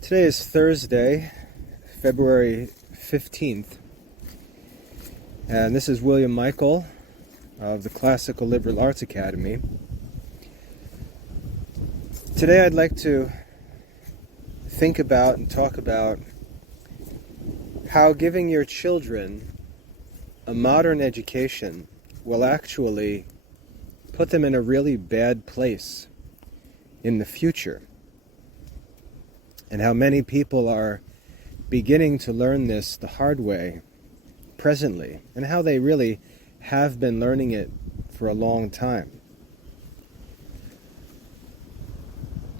Today is Thursday, February 15th, and this is William Michael of the Classical Liberal Arts Academy. Today I'd like to think about and talk about how giving your children a modern education will actually put them in a really bad place in the future. And how many people are beginning to learn this the hard way presently, and how they really have been learning it for a long time.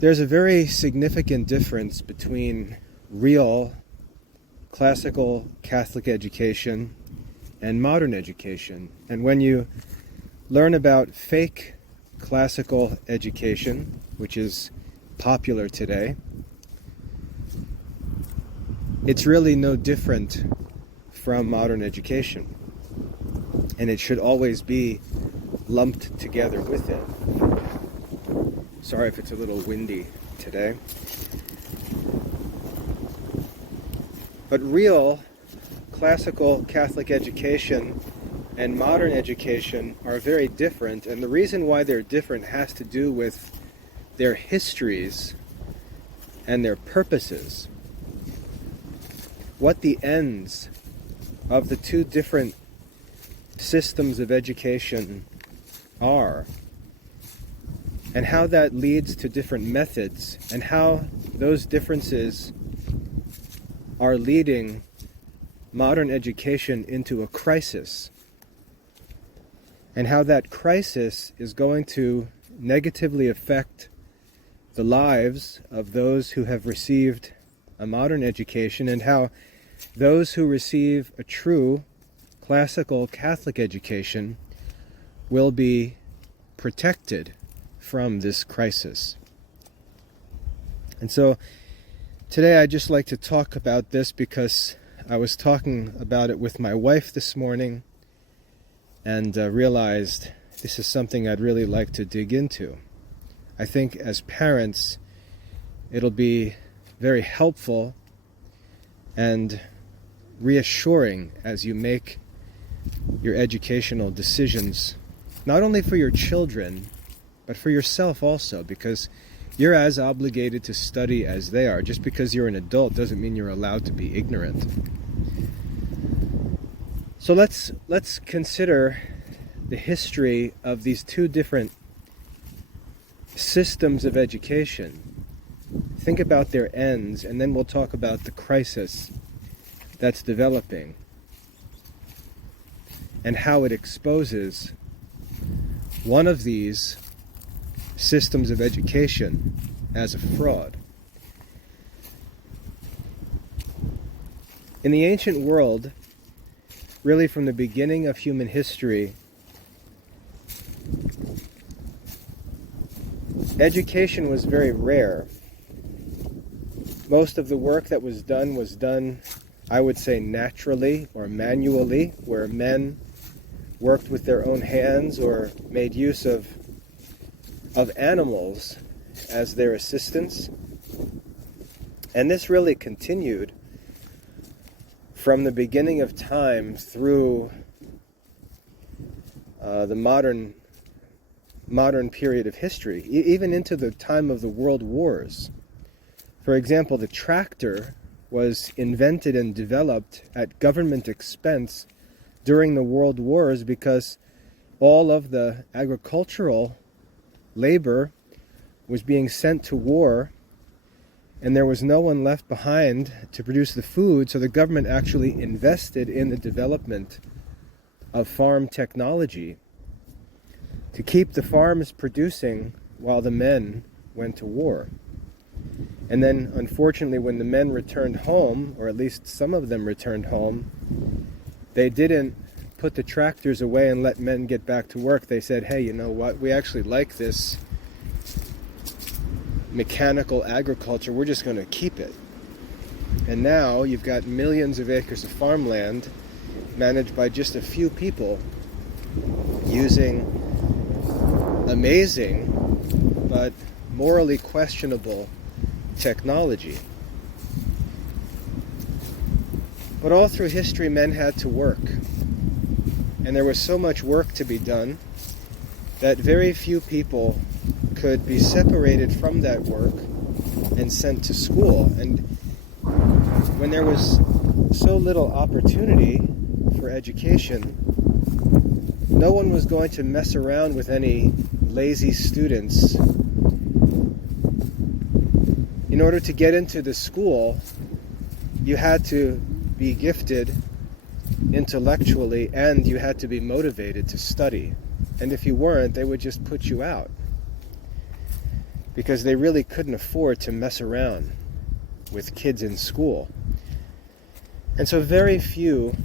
There's a very significant difference between real classical Catholic education and modern education. And when you learn about fake classical education, which is popular today, it's really no different from modern education, and it should always be lumped together with it. Sorry if it's a little windy today. But real classical Catholic education and modern education are very different, and the reason why they're different has to do with their histories and their purposes. What the ends of the two different systems of education are, and how that leads to different methods, and how those differences are leading modern education into a crisis, and how that crisis is going to negatively affect the lives of those who have received a modern education, and how those who receive a true classical Catholic education will be protected from this crisis. And so today I'd just like to talk about this because I was talking about it with my wife this morning and realized this is something I'd really like to dig into. I think as parents it'll be very helpful and reassuring as you make your educational decisions, not only for your children, but for yourself also, because you're as obligated to study as they are. Just because you're an adult doesn't mean you're allowed to be ignorant. So let's consider the history of these two different systems of education. Think about their ends, and then we'll talk about the crisis that's developing and how it exposes one of these systems of education as a fraud. In the ancient world, really from the beginning of human history, education was very rare. Most of the work that was done, I would say, naturally or manually, where men worked with their own hands or made use of animals as their assistants. And this really continued from the beginning of time through the modern period of history, even into the time of the world wars. For example, the tractor was invented and developed at government expense during the world wars because all of the agricultural labor was being sent to war, and there was no one left behind to produce the food, so the government actually invested in the development of farm technology to keep the farms producing while the men went to war. And then, unfortunately, when the men returned home, or at least some of them returned home, they didn't put the tractors away and let men get back to work. They said, hey, you know what, we actually like this mechanical agriculture, we're just going to keep it. And now you've got millions of acres of farmland managed by just a few people using amazing but morally questionable technology. But all through history, men had to work. And there was so much work to be done that very few people could be separated from that work and sent to school. And when there was so little opportunity for education, no one was going to mess around with any lazy students. In order to get into the school, you had to be gifted intellectually and you had to be motivated to study. And if you weren't, they would just put you out, because they really couldn't afford to mess around with kids in school. And so very few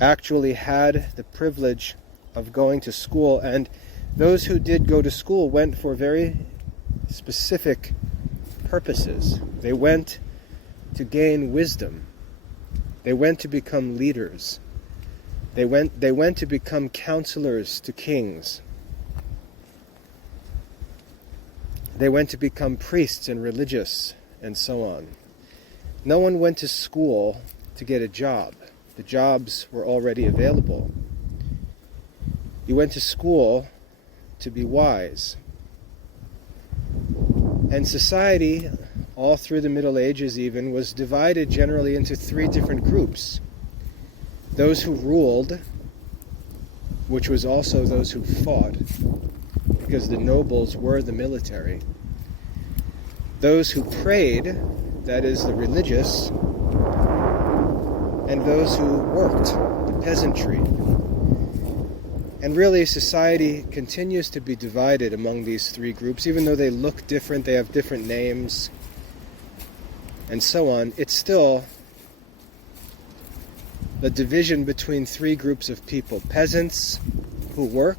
actually had the privilege of going to school, and those who did go to school went for very specific purposes. They went to gain wisdom. They went to become leaders. They went to become counselors to kings. They went to become priests and religious, and so on. No one went to school to get a job. The jobs were already available. You went to school to be wise. And society, all through the Middle Ages even, was divided generally into three different groups. Those who ruled, which was also those who fought, because the nobles were the military. Those who prayed, that is the religious, and those who worked, the peasantry. And really, society continues to be divided among these three groups, even though they look different, they have different names, and so on. It's still the division between three groups of people: peasants who work,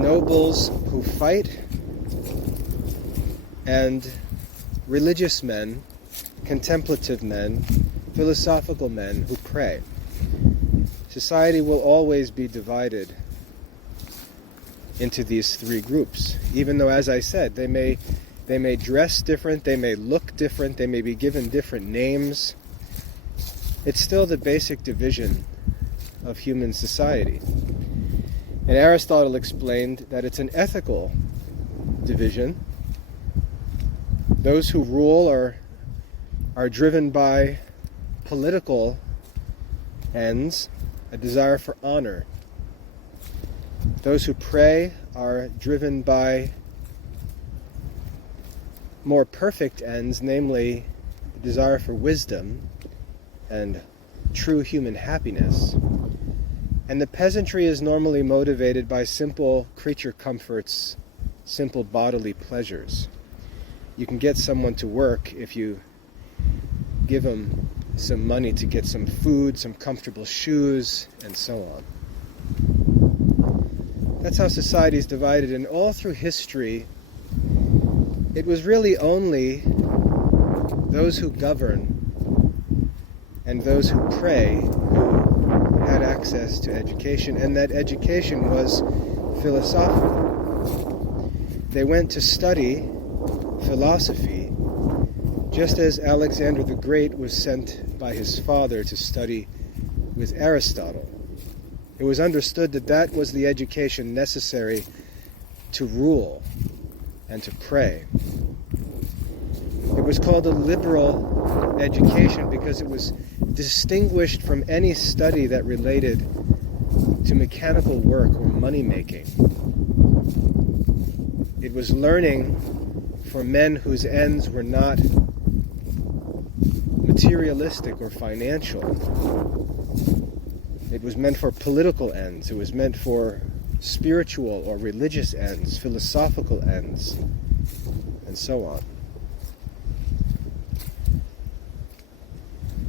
nobles who fight, and religious men, contemplative men, philosophical men who pray. Society will always be divided into these three groups, even though, as I said, they may dress different, they may look different, they may be given different names. It's still the basic division of human society. And Aristotle explained that it's an ethical division. Those who rule are driven by political ends, a desire for honor. Those who pray are driven by more perfect ends, namely the desire for wisdom and true human happiness. And the peasantry is normally motivated by simple creature comforts, simple bodily pleasures. You can get someone to work if you give them some money to get some food, some comfortable shoes, and so on. That's how society is divided, and all through history, it was really only those who govern and those who pray who had access to education, and that education was philosophical. They went to study philosophy, just as Alexander the Great was sent by his father to study with Aristotle. It was understood that that was the education necessary to rule and to pray. It was called a liberal education because it was distinguished from any study that related to mechanical work or money-making. It was learning for men whose ends were not materialistic or financial. It was meant for political ends. It was meant for spiritual or religious ends, philosophical ends, and so on.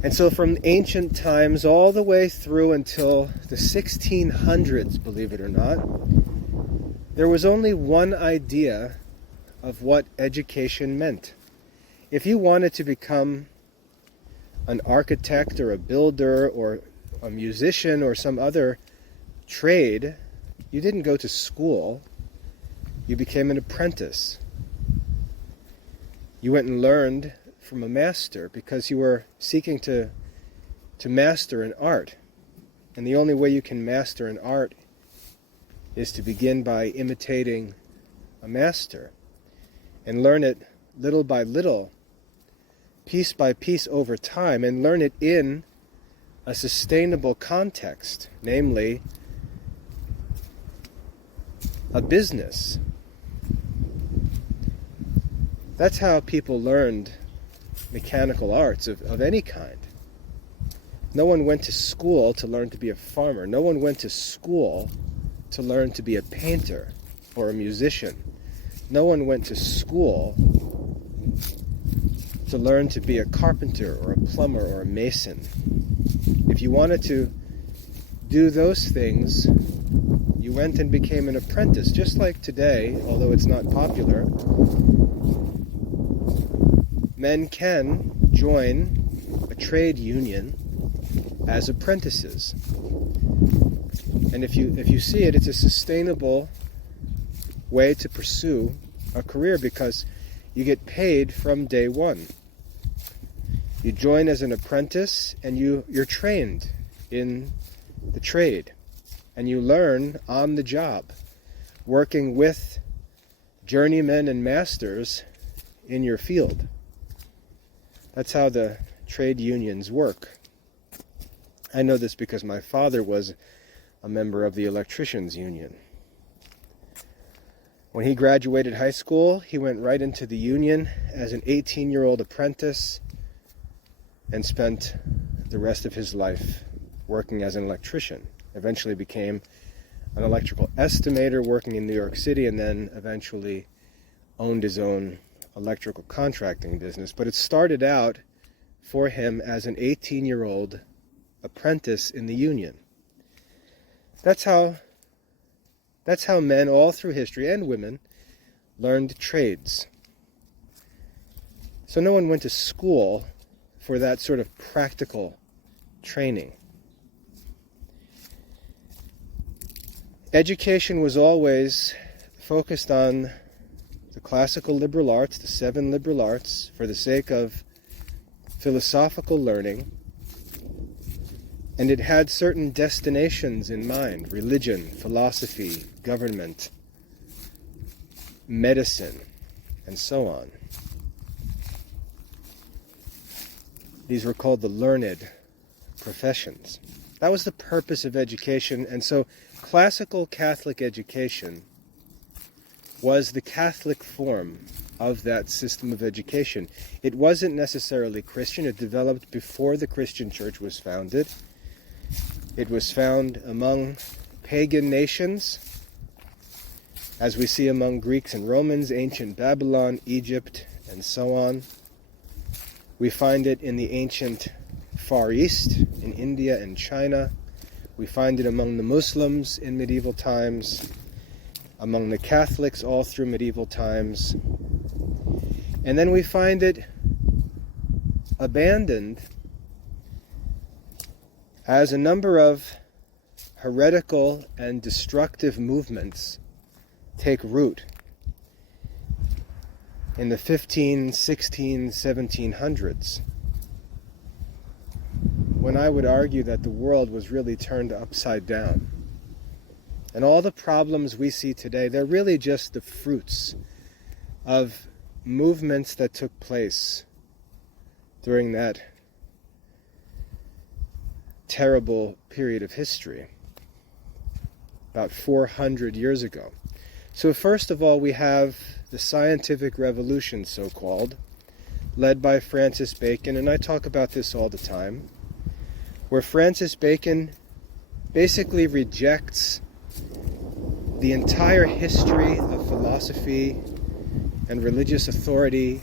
And so from ancient times all the way through until the 1600s, believe it or not, there was only one idea of what education meant. If you wanted to become an architect or a builder or a musician or some other trade, you didn't go to school. You became an apprentice. You went and learned from a master because you were seeking to master an art. And the only way you can master an art is to begin by imitating a master and learn it little by little, piece by piece over time, and learn it in a sustainable context, namely a business. That's how people learned mechanical arts of any kind. No one went to school to learn to be a farmer. No one went to school to learn to be a painter or a musician. No one went to school to learn to be a carpenter or a plumber or a mason. If you wanted to do those things, you went and became an apprentice, just like today, although it's not popular. Men can join a trade union as apprentices. And if you see it, it's a sustainable way to pursue a career because you get paid from day one. You join as an apprentice and you're trained in the trade. And you learn on the job, working with journeymen and masters in your field. That's how the trade unions work. I know this because my father was a member of the electricians union. When he graduated high school, he went right into the union as an 18-year-old apprentice and spent the rest of his life working as an electrician. Eventually became an electrical estimator working in New York City, and then eventually owned his own electrical contracting business. But it started out for him as an 18-year-old apprentice in the union. That's how men all through history, and women, learned trades. So no one went to school for that sort of practical training. Education was always focused on the classical liberal arts, the 7 liberal arts, for the sake of philosophical learning, and it had certain destinations in mind: religion, philosophy, government, medicine, and so on. These were called the learned professions. That was the purpose of education, and so classical Catholic education was the Catholic form of that system of education. It wasn't necessarily Christian. It developed before the Christian church was founded. It was found among pagan nations, as we see among Greeks and Romans, ancient Babylon, Egypt, and so on. We find it in the ancient Far East, in India and China. We find it among the Muslims in medieval times, among the Catholics all through medieval times. And then we find it abandoned as a number of heretical and destructive movements take root in the 15, 16, 1700s, when I would argue that the world was really turned upside down. And all the problems we see today, they're really just the fruits of movements that took place during that terrible period of history, about 400 years ago. So first of all, we have the scientific revolution, so-called, led by Francis Bacon, and I talk about this all the time, where Francis Bacon basically rejects the entire history of philosophy and religious authority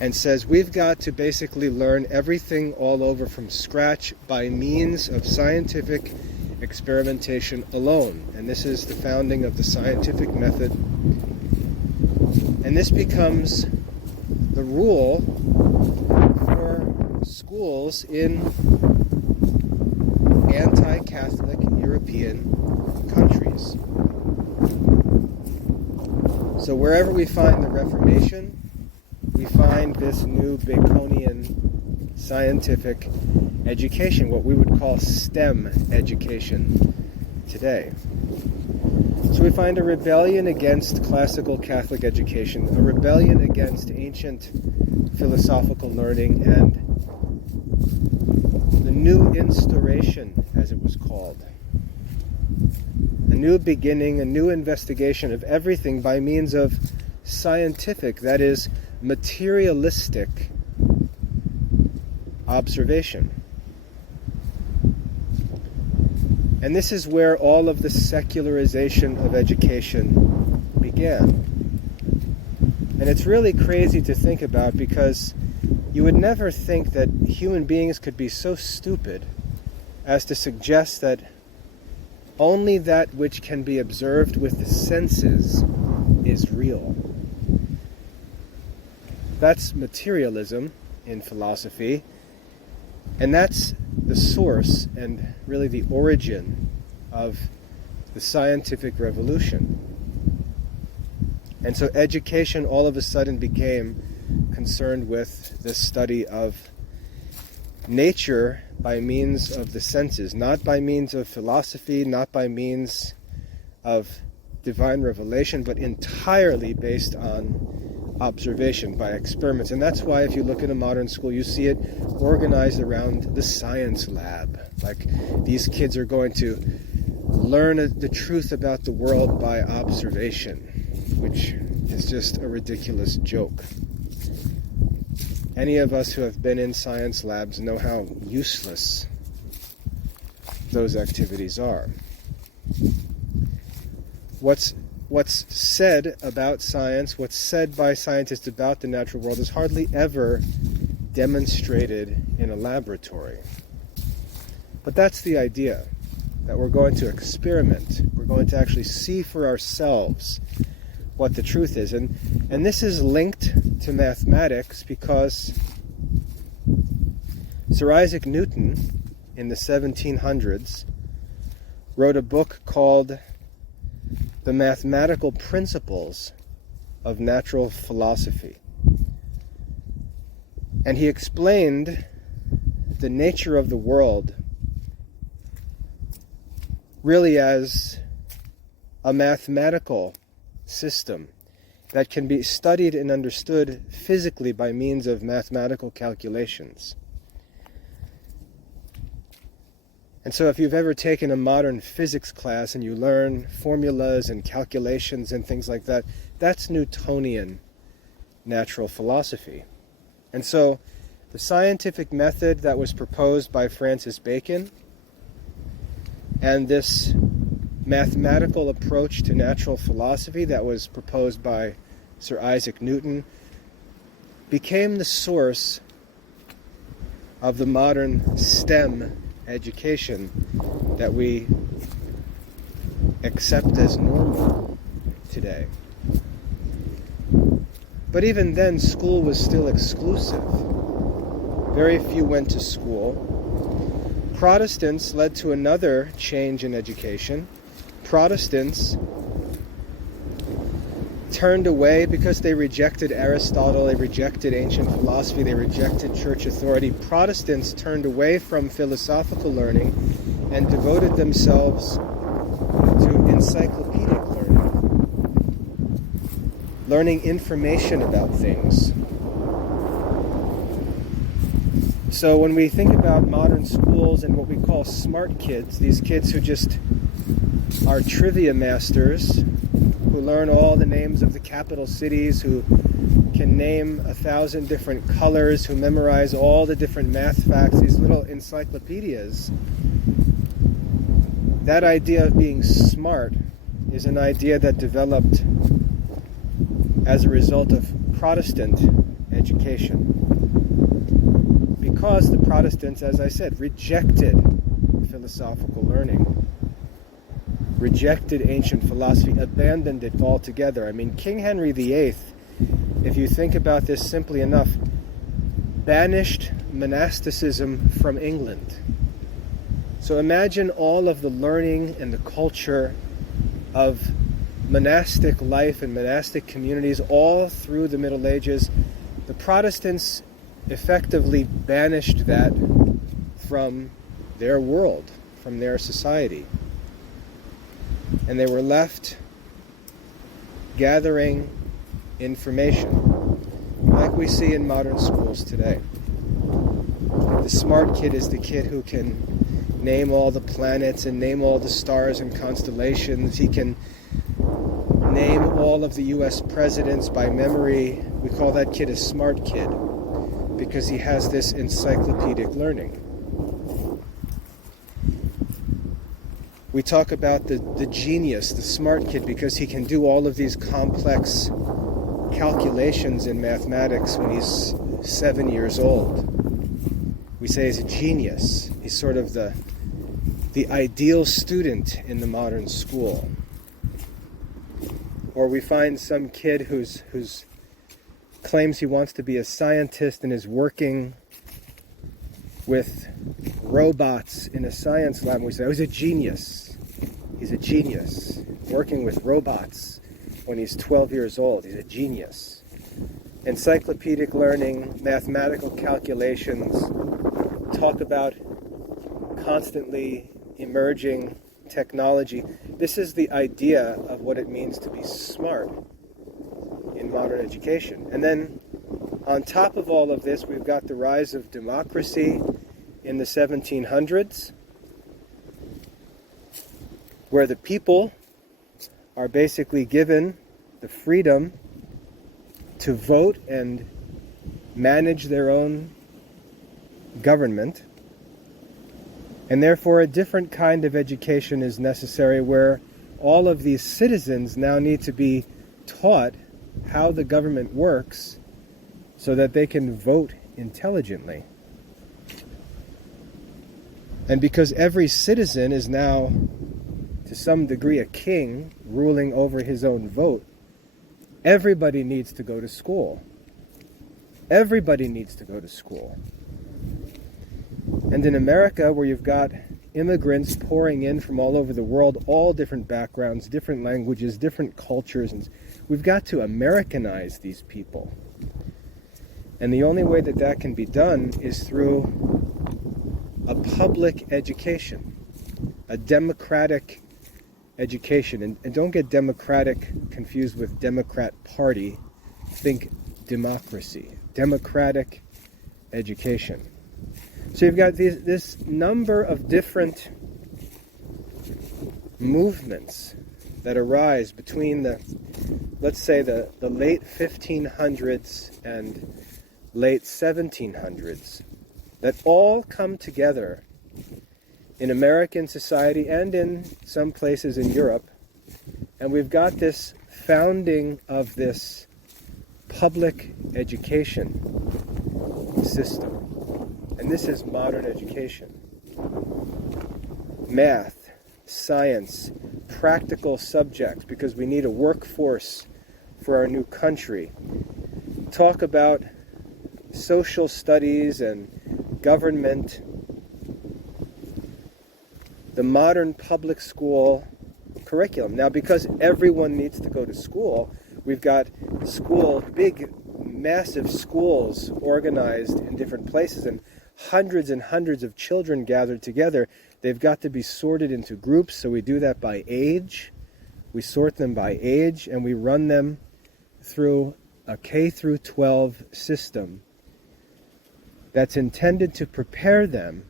and says we've got to basically learn everything all over from scratch by means of scientific experimentation alone. And this is the founding of the scientific method. And this becomes the rule for schools in anti-Catholic European countries. So wherever we find the Reformation, we find this new Baconian scientific education, what we would call STEM education today. So we find a rebellion against classical Catholic education, a rebellion against ancient philosophical learning, and the new instauration, as it was called. A new beginning, a new investigation of everything by means of scientific, that is, materialistic observation. And this is where all of the secularization of education began. And it's really crazy to think about, because you would never think that human beings could be so stupid as to suggest that only that which can be observed with the senses is real. That's materialism in philosophy, and that's the source and really the origin of the scientific revolution. And so education all of a sudden became concerned with the study of nature by means of the senses, not by means of philosophy, not by means of divine revelation, but entirely based on observation, by experiments. And that's why if you look at a modern school, you see it organized around the science lab. Like, these kids are going to learn the truth about the world by observation, which is just a ridiculous joke. Any of us who have been in science labs know how useless those activities are. What's said about science, what's said by scientists about the natural world, is hardly ever demonstrated in a laboratory. But that's the idea, that we're going to experiment. We're going to actually see for ourselves what the truth is. And this is linked to mathematics, because Sir Isaac Newton in the 1700s wrote a book called The Mathematical Principles of Natural Philosophy. And he explained the nature of the world really as a mathematical system that can be studied and understood physically by means of mathematical calculations. And so if you've ever taken a modern physics class and you learn formulas and calculations and things like that, that's Newtonian natural philosophy. And so the scientific method that was proposed by Francis Bacon and this mathematical approach to natural philosophy that was proposed by Sir Isaac Newton became the source of the modern STEM education that we accept as normal today. But even then, school was still exclusive. Very few went to school. Protestants led to another change in education. Protestants turned away because they rejected Aristotle, they rejected ancient philosophy, they rejected church authority. Protestants turned away from philosophical learning and devoted themselves to encyclopedic learning information about things. So when we think about modern schools and what we call smart kids, these kids who just are trivia masters, who learn all the names of the capital cities, who can name 1,000 different colors, who memorize all the different math facts, these little encyclopedias, that idea of being smart is an idea that developed as a result of Protestant education. Because the Protestants, as I said, rejected philosophical learning, rejected ancient philosophy, abandoned it altogether. I mean, King Henry VIII, if you think about this simply enough, banished monasticism from England. So imagine all of the learning and the culture of monastic life and monastic communities all through the Middle Ages. The Protestants effectively banished that from their world, from their society. And they were left gathering information, like we see in modern schools today. The smart kid is the kid who can name all the planets and name all the stars and constellations. He can name all of the US presidents by memory. We call that kid a smart kid because he has this encyclopedic learning. We talk about the genius, the smart kid, because he can do all of these complex calculations in mathematics when he's 7 years old. We say he's a genius. He's sort of the ideal student in the modern school. Or we find some kid who's claims he wants to be a scientist and is working with robots in a science lab. We say, oh, he's a genius. He's a genius. Working with robots when he's 12 years old. He's a genius. Encyclopedic learning, mathematical calculations, talk about constantly emerging technology. This is the idea of what it means to be smart in modern education. And then on top of all of this, we've got the rise of democracy in the 1700s, where the people are basically given the freedom to vote and manage their own government. And therefore a different kind of education is necessary, where all of these citizens now need to be taught how the government works so that they can vote intelligently. And because every citizen is now, to some degree, a king ruling over his own vote, everybody needs to go to school. Everybody needs to go to school. And in America, where you've got immigrants pouring in from all over the world, all different backgrounds, different languages, different cultures, and we've got to Americanize these people. And the only way that that can be done is through a public education, a democratic education. And don't get democratic confused with Democrat Party. Think democracy, democratic education. So you've got this number of different movements that arise between let's say the late 1500s and late 1700s, that all come together in American society and in some places in Europe. And we've got this founding of this public education system. And this is modern education. Math, science, practical subjects, because we need a workforce for our new country. Talk about social studies and government. The modern public school curriculum. Now, because everyone needs to go to school, we've got big, massive schools organized in different places, and hundreds of children gathered together. They've got to be sorted into groups, so we do that by age. We sort them by age, and we run them through a K through 12 system that's intended to prepare them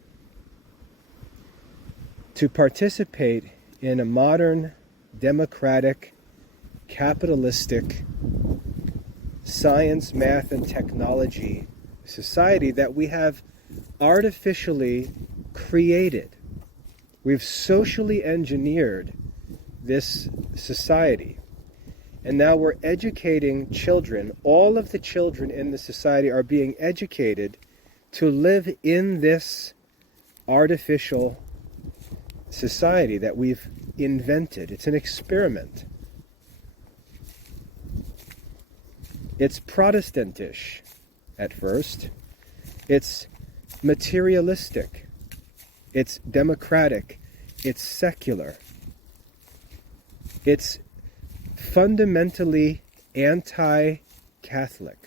to participate in a modern, democratic, capitalistic, science, math, and technology society that we have artificially created. We've socially engineered this society. And now we're educating children. All of the children in the society are being educated to live in this artificial society that we've invented. It's an experiment. It's Protestantish at first. It's materialistic. It's democratic. It's secular. It's fundamentally anti-Catholic.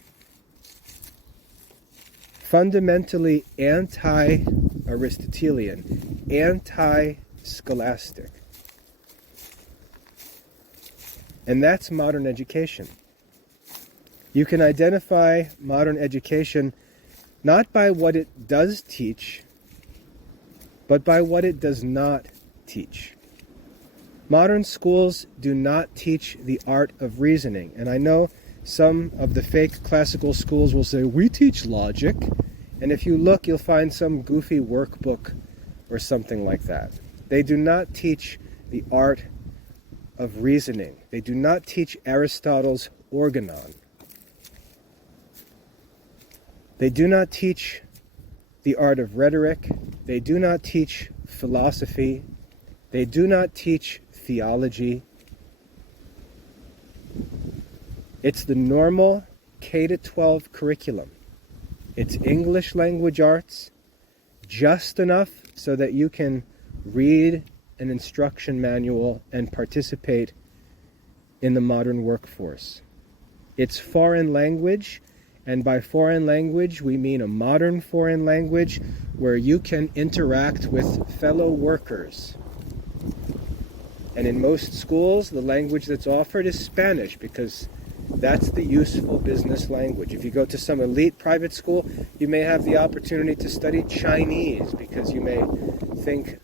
fundamentally anti-Aristotelian, anti-scholastic. And that's modern education. You can identify modern education not by what it does teach, but by what it does not teach. Modern schools do not teach the art of reasoning. And I know some of the fake classical schools will say, we teach logic. And if you look, you'll find some goofy workbook or something like that. They do not teach the art of reasoning. They do not teach Aristotle's organon. They do not teach the art of rhetoric. They do not teach philosophy. They do not teach theology. It's the normal K-12 curriculum. It's English language arts, just enough so that you can read an instruction manual and participate in the modern workforce. It's foreign language, and by foreign language we mean a modern foreign language where you can interact with fellow workers. And in most schools, the language that's offered is Spanish because that's the useful business language. If you go to some elite private school, you may have the opportunity to study Chinese because you may think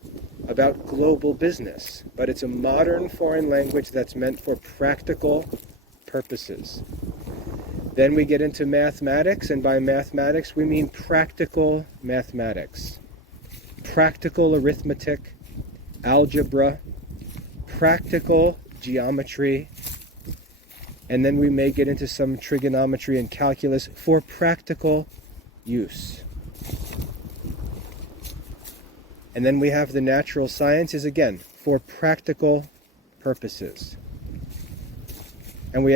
about global business. But it's a modern foreign language that's meant for practical purposes. Then we get into mathematics, and by mathematics we mean practical mathematics. Practical arithmetic, algebra, practical geometry, and then we may get into some trigonometry and calculus for practical use. And then we have the natural sciences, again, for practical purposes. And we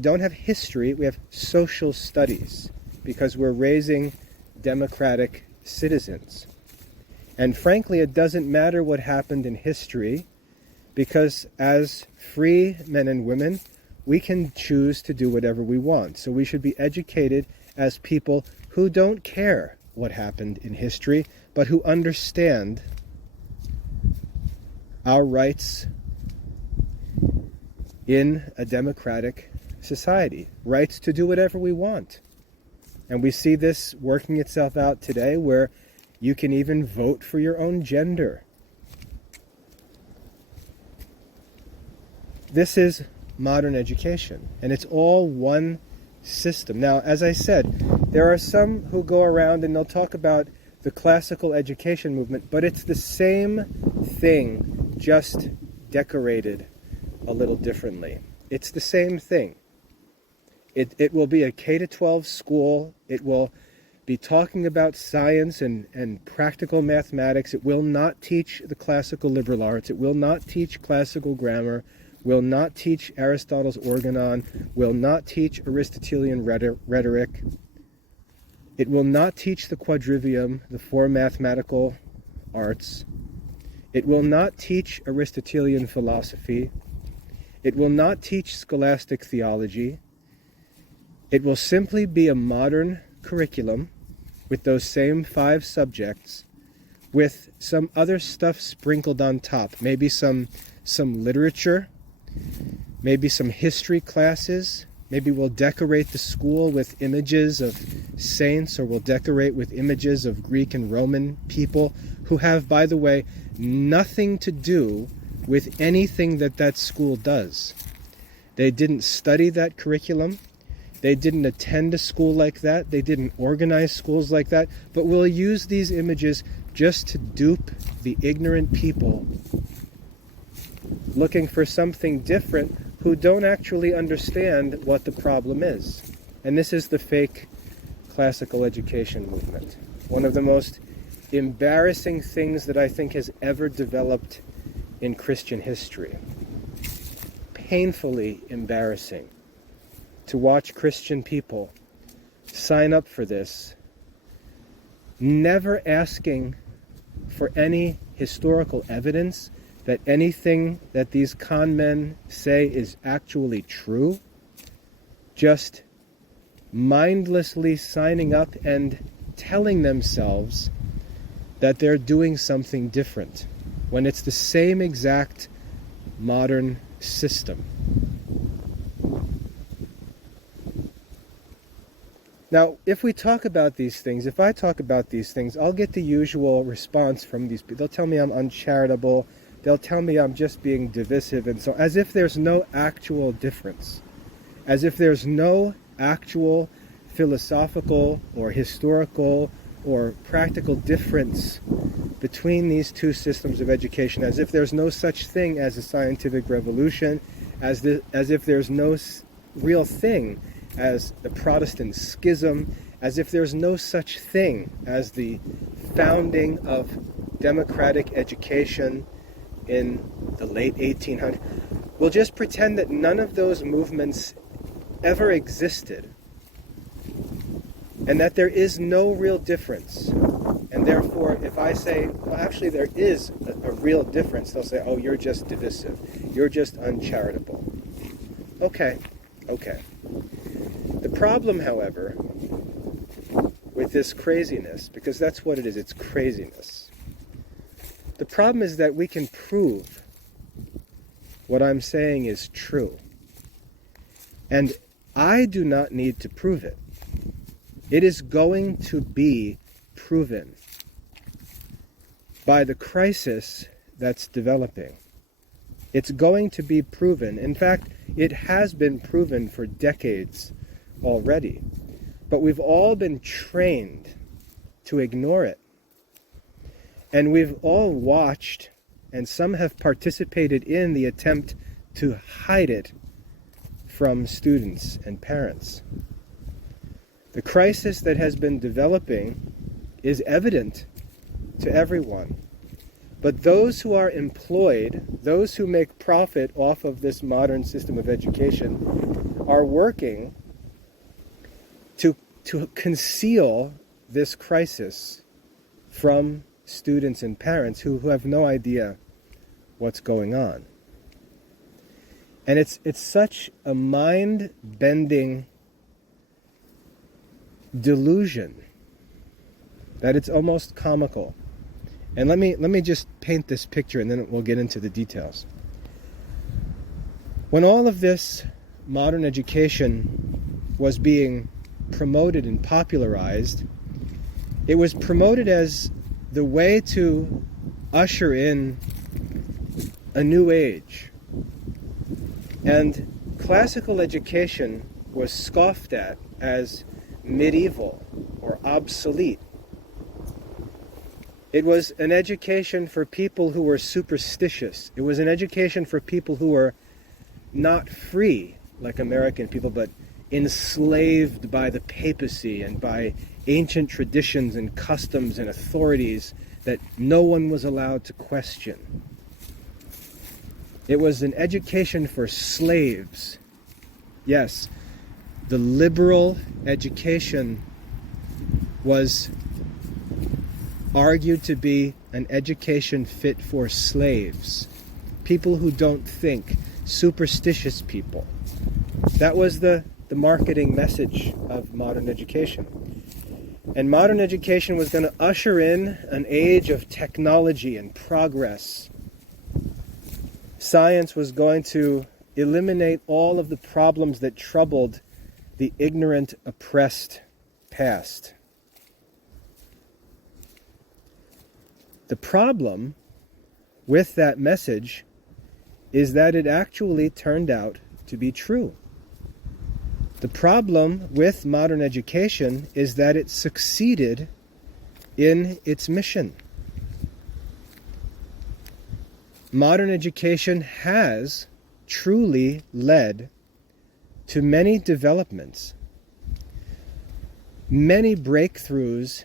don't have history, we have social studies, because we're raising democratic citizens. And frankly, it doesn't matter what happened in history, because as free men and women, we can choose to do whatever we want. So we should be educated as people who don't care what happened in history, but who understand our rights in a democratic society, rights to do whatever we want. And we see this working itself out today, where you can even vote for your own gender. This is modern education, and it's all one system. Now, as I said, there are some who go around and they'll talk about the classical education movement, but it's the same thing, just decorated a little differently. It's the same thing. It will be a K-12 school. It will be talking about science and practical mathematics. It will not teach the classical liberal arts. It will not teach classical grammar, will not teach Aristotle's organon, will not teach Aristotelian rhetoric. It will not teach the quadrivium, the four mathematical arts. It will not teach Aristotelian philosophy. It will not teach scholastic theology. It will simply be a modern curriculum with those same 5 subjects, with some other stuff sprinkled on top. Maybe some literature, maybe some history classes. Maybe we'll decorate the school with images of saints, or we'll decorate with images of Greek and Roman people who have, by the way, nothing to do with anything that school does. They didn't study that curriculum. They didn't attend a school like that. They didn't organize schools like that. But we'll use these images just to dupe the ignorant people looking for something different, who don't actually understand what the problem is. And this is the fake classical education movement. One of the most embarrassing things that I think has ever developed in Christian history. Painfully embarrassing to watch Christian people sign up for this, never asking for any historical evidence that anything that these con men say is actually true, just mindlessly signing up and telling themselves that they're doing something different when it's the same exact modern system. Now, if I talk about these things, I'll get the usual response from these people. They'll tell me I'm uncharitable. They'll tell me I'm just being divisive, and so as if there's no actual difference, as if there's no actual philosophical or historical or practical difference between these two systems of education, as if there's no such thing as a scientific revolution, as if there's no real thing as the Protestant schism, as if there's no such thing as the founding of democratic education in the late 1800s. We'll just pretend that none of those movements ever existed, and that there is no real difference. And therefore, if I say, well, actually there is a real difference, they'll say, oh, you're just divisive. You're just uncharitable. Okay. The problem, however, with this craziness, because that's what it is, it's craziness. The problem is that we can prove what I'm saying is true. And I do not need to prove it. It is going to be proven by the crisis that's developing. It's going to be proven. In fact, it has been proven for decades already. But we've all been trained to ignore it. And we've all watched, and some have participated in the attempt to hide it from students and parents. The crisis that has been developing is evident to everyone. But those who are employed, those who make profit off of this modern system of education, are working to conceal this crisis from students and parents who have no idea what's going on. And it's such a mind-bending delusion that it's almost comical. And let me just paint this picture, and then we'll get into the details. When all of this modern education was being promoted and popularized, it was promoted as the way to usher in a new age. And classical education was scoffed at as medieval or obsolete. It was an education for people who were superstitious. It was an education for people who were not free, like American people, but enslaved by the papacy and by ancient traditions and customs and authorities that no one was allowed to question. It was an education for slaves. Yes, the liberal education was argued to be an education fit for slaves, people who don't think, superstitious people. That was the marketing message of modern education. And modern education was going to usher in an age of technology and progress. Science was going to eliminate all of the problems that troubled the ignorant, oppressed past. The problem with that message is that it actually turned out to be true. The problem with modern education is that it succeeded in its mission. Modern education has truly led to many developments, many breakthroughs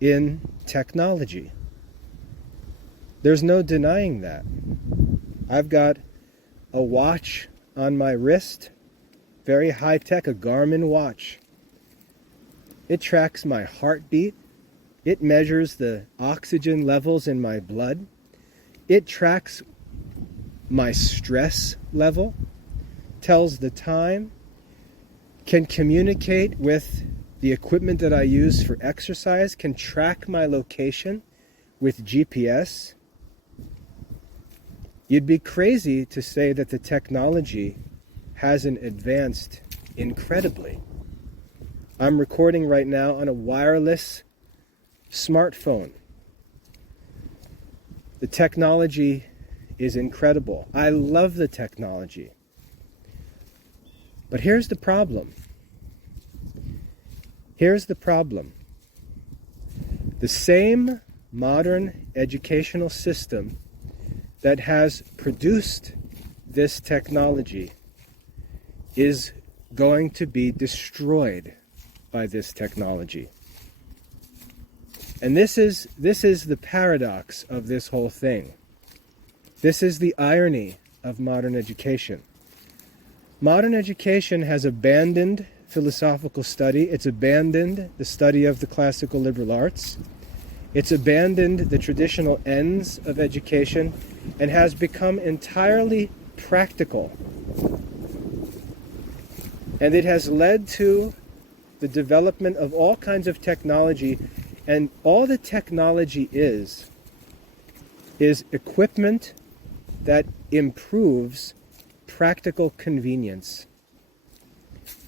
in technology. There's no denying that. I've got a watch on my wrist, very high-tech, a Garmin watch. It tracks my heartbeat. It measures the oxygen levels in my blood. It tracks my stress level, tells the time, can communicate with the equipment that I use for exercise can track my location with GPS, you'd be crazy to say that the technology hasn't advanced incredibly. I'm recording right now on a wireless smartphone. The technology is incredible. I love the technology. But here's the problem. Here's the problem. The same modern educational system that has produced this technology is going to be destroyed by this technology. And this is the paradox of this whole thing. This is the irony of modern education. Modern education has abandoned philosophical study. It's abandoned the study of the classical liberal arts. It's abandoned the traditional ends of education and has become entirely practical. And it has led to the development of all kinds of technology, and all the technology is equipment that improves practical convenience.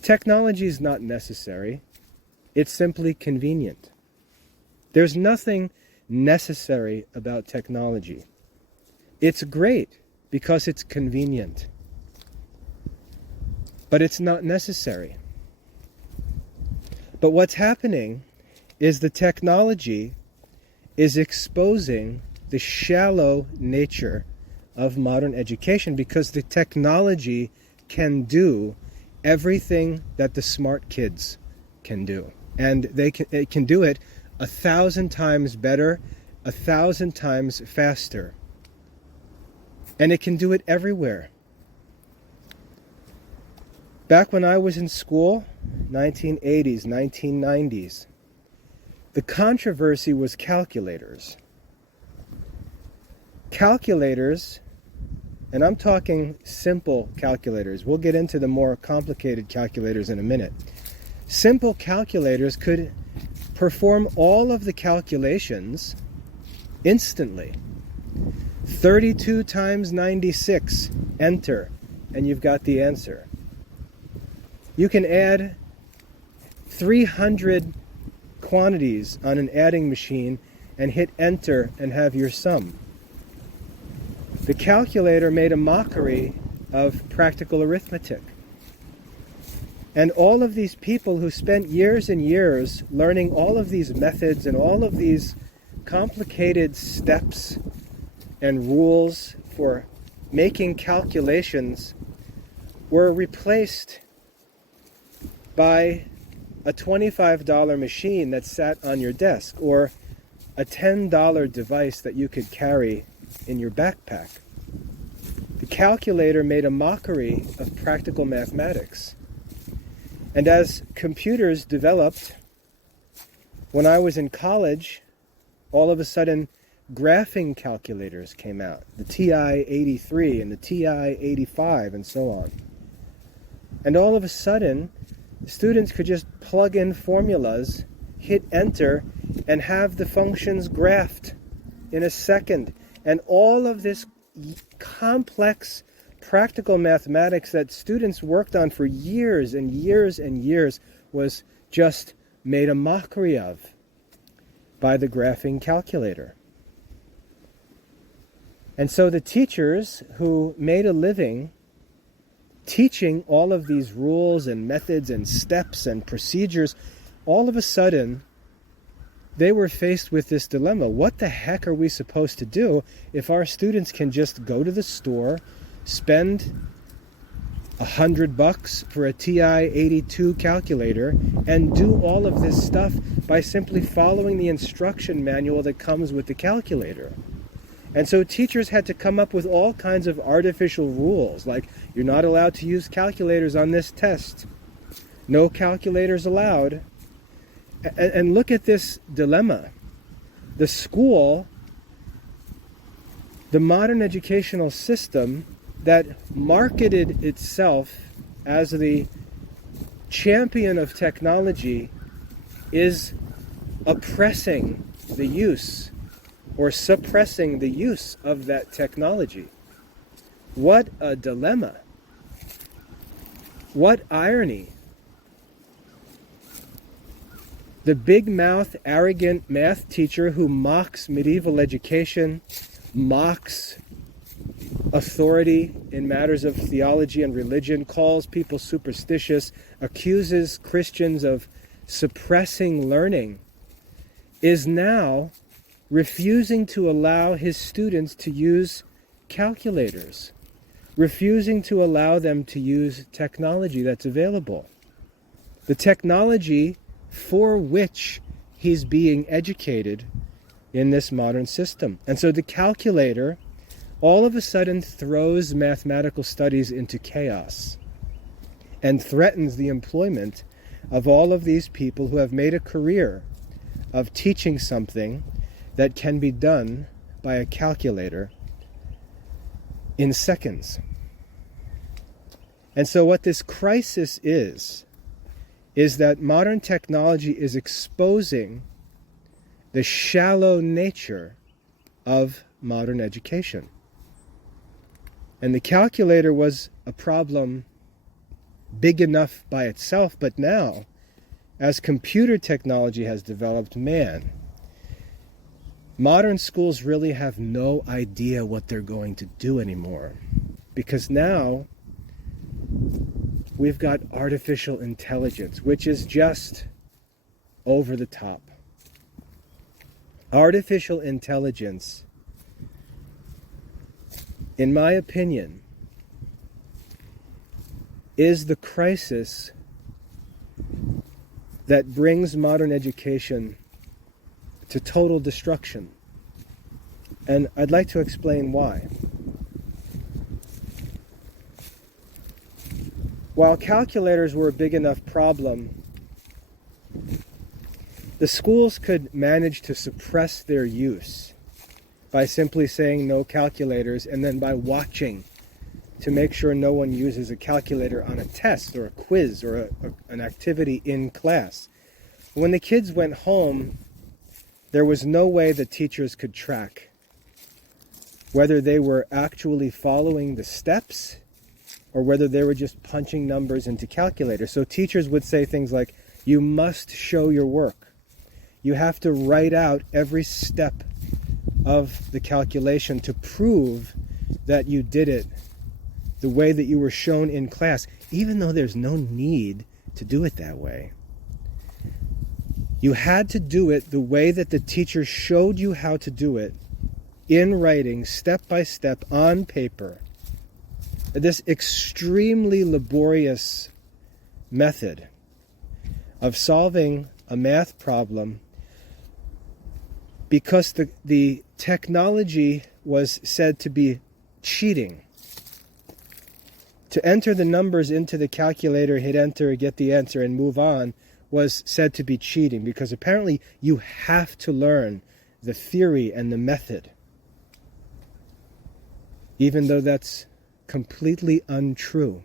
Technology is not necessary. It's simply convenient. There's nothing necessary about technology. It's great because it's convenient. But it's not necessary. But what's happening is the technology is exposing the shallow nature of modern education, because the technology can do everything that the smart kids can do. And it can do it 1,000 times better, 1,000 times faster. And it can do it everywhere. Back when I was in school, 1980s, 1990s, the controversy was calculators. Calculators, and I'm talking simple calculators. We'll get into the more complicated calculators in a minute. Simple calculators could perform all of the calculations instantly. 32 times 96, enter, and you've got the answer. You can add 300 quantities on an adding machine and hit enter and have your sum. The calculator made a mockery of practical arithmetic. And all of these people who spent years and years learning all of these methods and all of these complicated steps and rules for making calculations were replaced by a $25 machine that sat on your desk, or a $10 device that you could carry in your backpack. The calculator made a mockery of practical mathematics. And as computers developed, when I was in college, all of a sudden graphing calculators came out, the TI-83 and the TI-85 and so on. And all of a sudden, students could just plug in formulas, hit enter, and have the functions graphed in a second. And all of this complex practical mathematics that students worked on for years and years and years was just made a mockery of by the graphing calculator. And so the teachers who made a living teaching all of these rules and methods and steps and procedures, all of a sudden, they were faced with this dilemma. What the heck are we supposed to do if our students can just go to the store, spend $100 for a TI-82 calculator, and do all of this stuff by simply following the instruction manual that comes with the calculator? And so teachers had to come up with all kinds of artificial rules, like you're not allowed to use calculators on this test. No calculators allowed. And look at this dilemma. The school, the modern educational system that marketed itself as the champion of technology, is oppressing the use or suppressing the use of that technology. What a dilemma. What irony. The big-mouth, arrogant math teacher who mocks medieval education, mocks authority in matters of theology and religion, calls people superstitious, accuses Christians of suppressing learning, is now refusing to allow his students to use calculators, refusing to allow them to use technology that's available. The technology for which he's being educated in this modern system. And so the calculator all of a sudden throws mathematical studies into chaos and threatens the employment of all of these people who have made a career of teaching something that can be done by a calculator in seconds. And so what this crisis is that modern technology is exposing the shallow nature of modern education. And the calculator was a problem big enough by itself, but now, as computer technology has developed, modern schools really have no idea what they're going to do anymore. Because now, we've got artificial intelligence, which is just over the top. Artificial intelligence, in my opinion, is the crisis that brings modern education to total destruction. And I'd like to explain why. While calculators were a big enough problem, the schools could manage to suppress their use by simply saying no calculators, and then by watching to make sure no one uses a calculator on a test or a quiz or an activity in class. When the kids went home, there was no way the teachers could track whether they were actually following the steps or whether they were just punching numbers into calculators. So teachers would say things like, you must show your work. You have to write out every step of the calculation to prove that you did it the way that you were shown in class, even though there's no need to do it that way. You had to do it the way that the teacher showed you how to do it, in writing, step by step, on paper. This extremely laborious method of solving a math problem, because the technology was said to be cheating. To enter the numbers into the calculator, hit enter, get the answer, and move on was said to be cheating, because apparently you have to learn the theory and the method, even though that's completely untrue.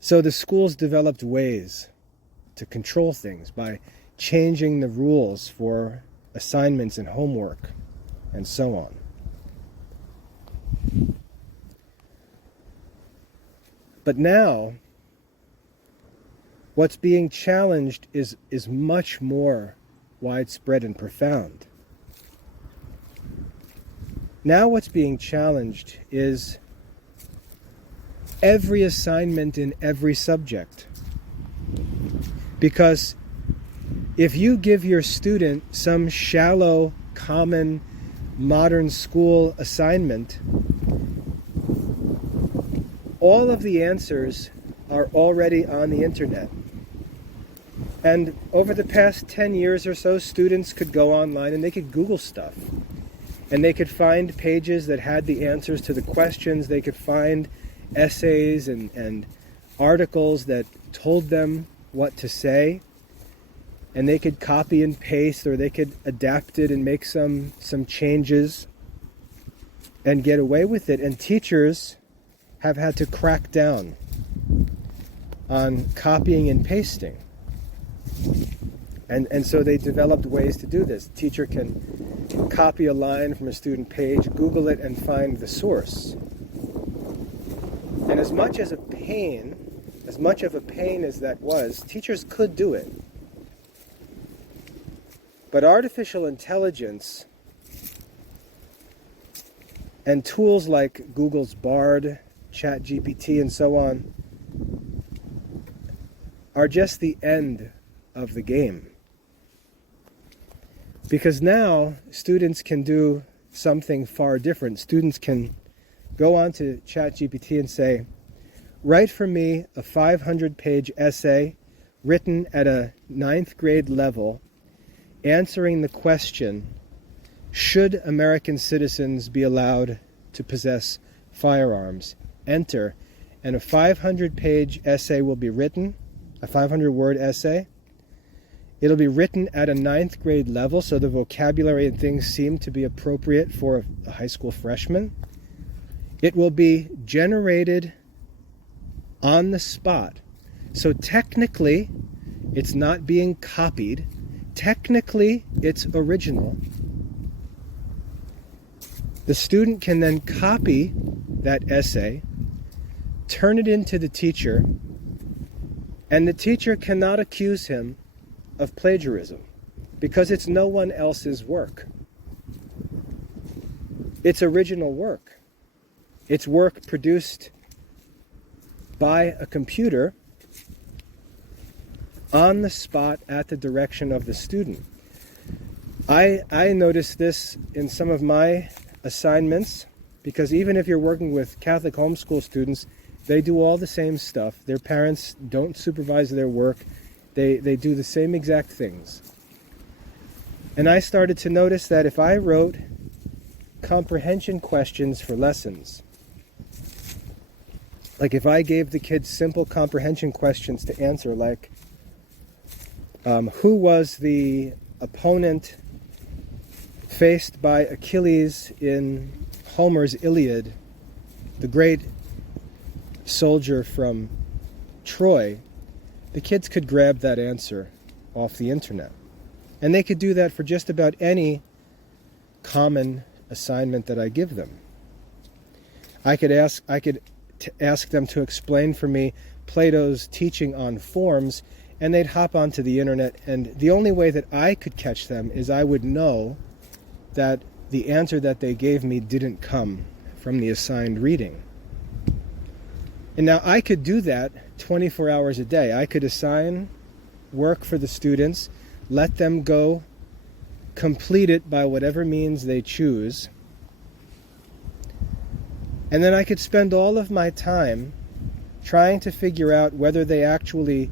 So the schools developed ways to control things by changing the rules for assignments and homework and so on. But now, what's being challenged is much more widespread and profound. Now what's being challenged is every assignment in every subject. Because if you give your student some shallow, common, modern school assignment, all of the answers are already on the internet. And over the past 10 years or so, students could go online and they could Google stuff. And they could find pages that had the answers to the questions. They could find essays and articles that told them what to say. And they could copy and paste, or they could adapt it and make some changes and get away with it. And teachers have had to crack down on copying and pasting. And so they developed ways to do this. The teacher can copy a line from a student page, Google it, and find the source. And as much of a pain as that was, teachers could do it. But artificial intelligence and tools like Google's Bard, ChatGPT, and so on are just the end of the game. Because now students can do something far different. Students can go on to ChatGPT and say, write for me a 500-page essay written at a 9th grade level answering the question, should American citizens be allowed to possess firearms? Enter, and a 500-page essay will be written, a 500-word essay. It'll be written at a 9th grade level, so the vocabulary and things seem to be appropriate for a high school freshman. It will be generated on the spot. So technically, it's not being copied. Technically, it's original. The student can then copy that essay, turn it into the teacher, and the teacher cannot accuse him of plagiarism because it's no one else's work. It's original work. It's work produced by a computer on the spot at the direction of the student. I noticed this in some of my assignments, because even if you're working with Catholic homeschool students, they do all the same stuff. Their parents don't supervise their work. They do the same exact things. And I started to notice that if I wrote comprehension questions for lessons, like if I gave the kids simple comprehension questions to answer, like who was the opponent faced by Achilles in Homer's Iliad, the great soldier from Troy, the kids could grab that answer off the internet. And they could do that for just about any common assignment that I give them. I could ask them to explain for me Plato's teaching on forms, and they'd hop onto the internet, and the only way that I could catch them is I would know that the answer that they gave me didn't come from the assigned reading. And now I could do that 24 hours a day. I could assign work for the students, let them go complete it by whatever means they choose, and then I could spend all of my time trying to figure out whether they actually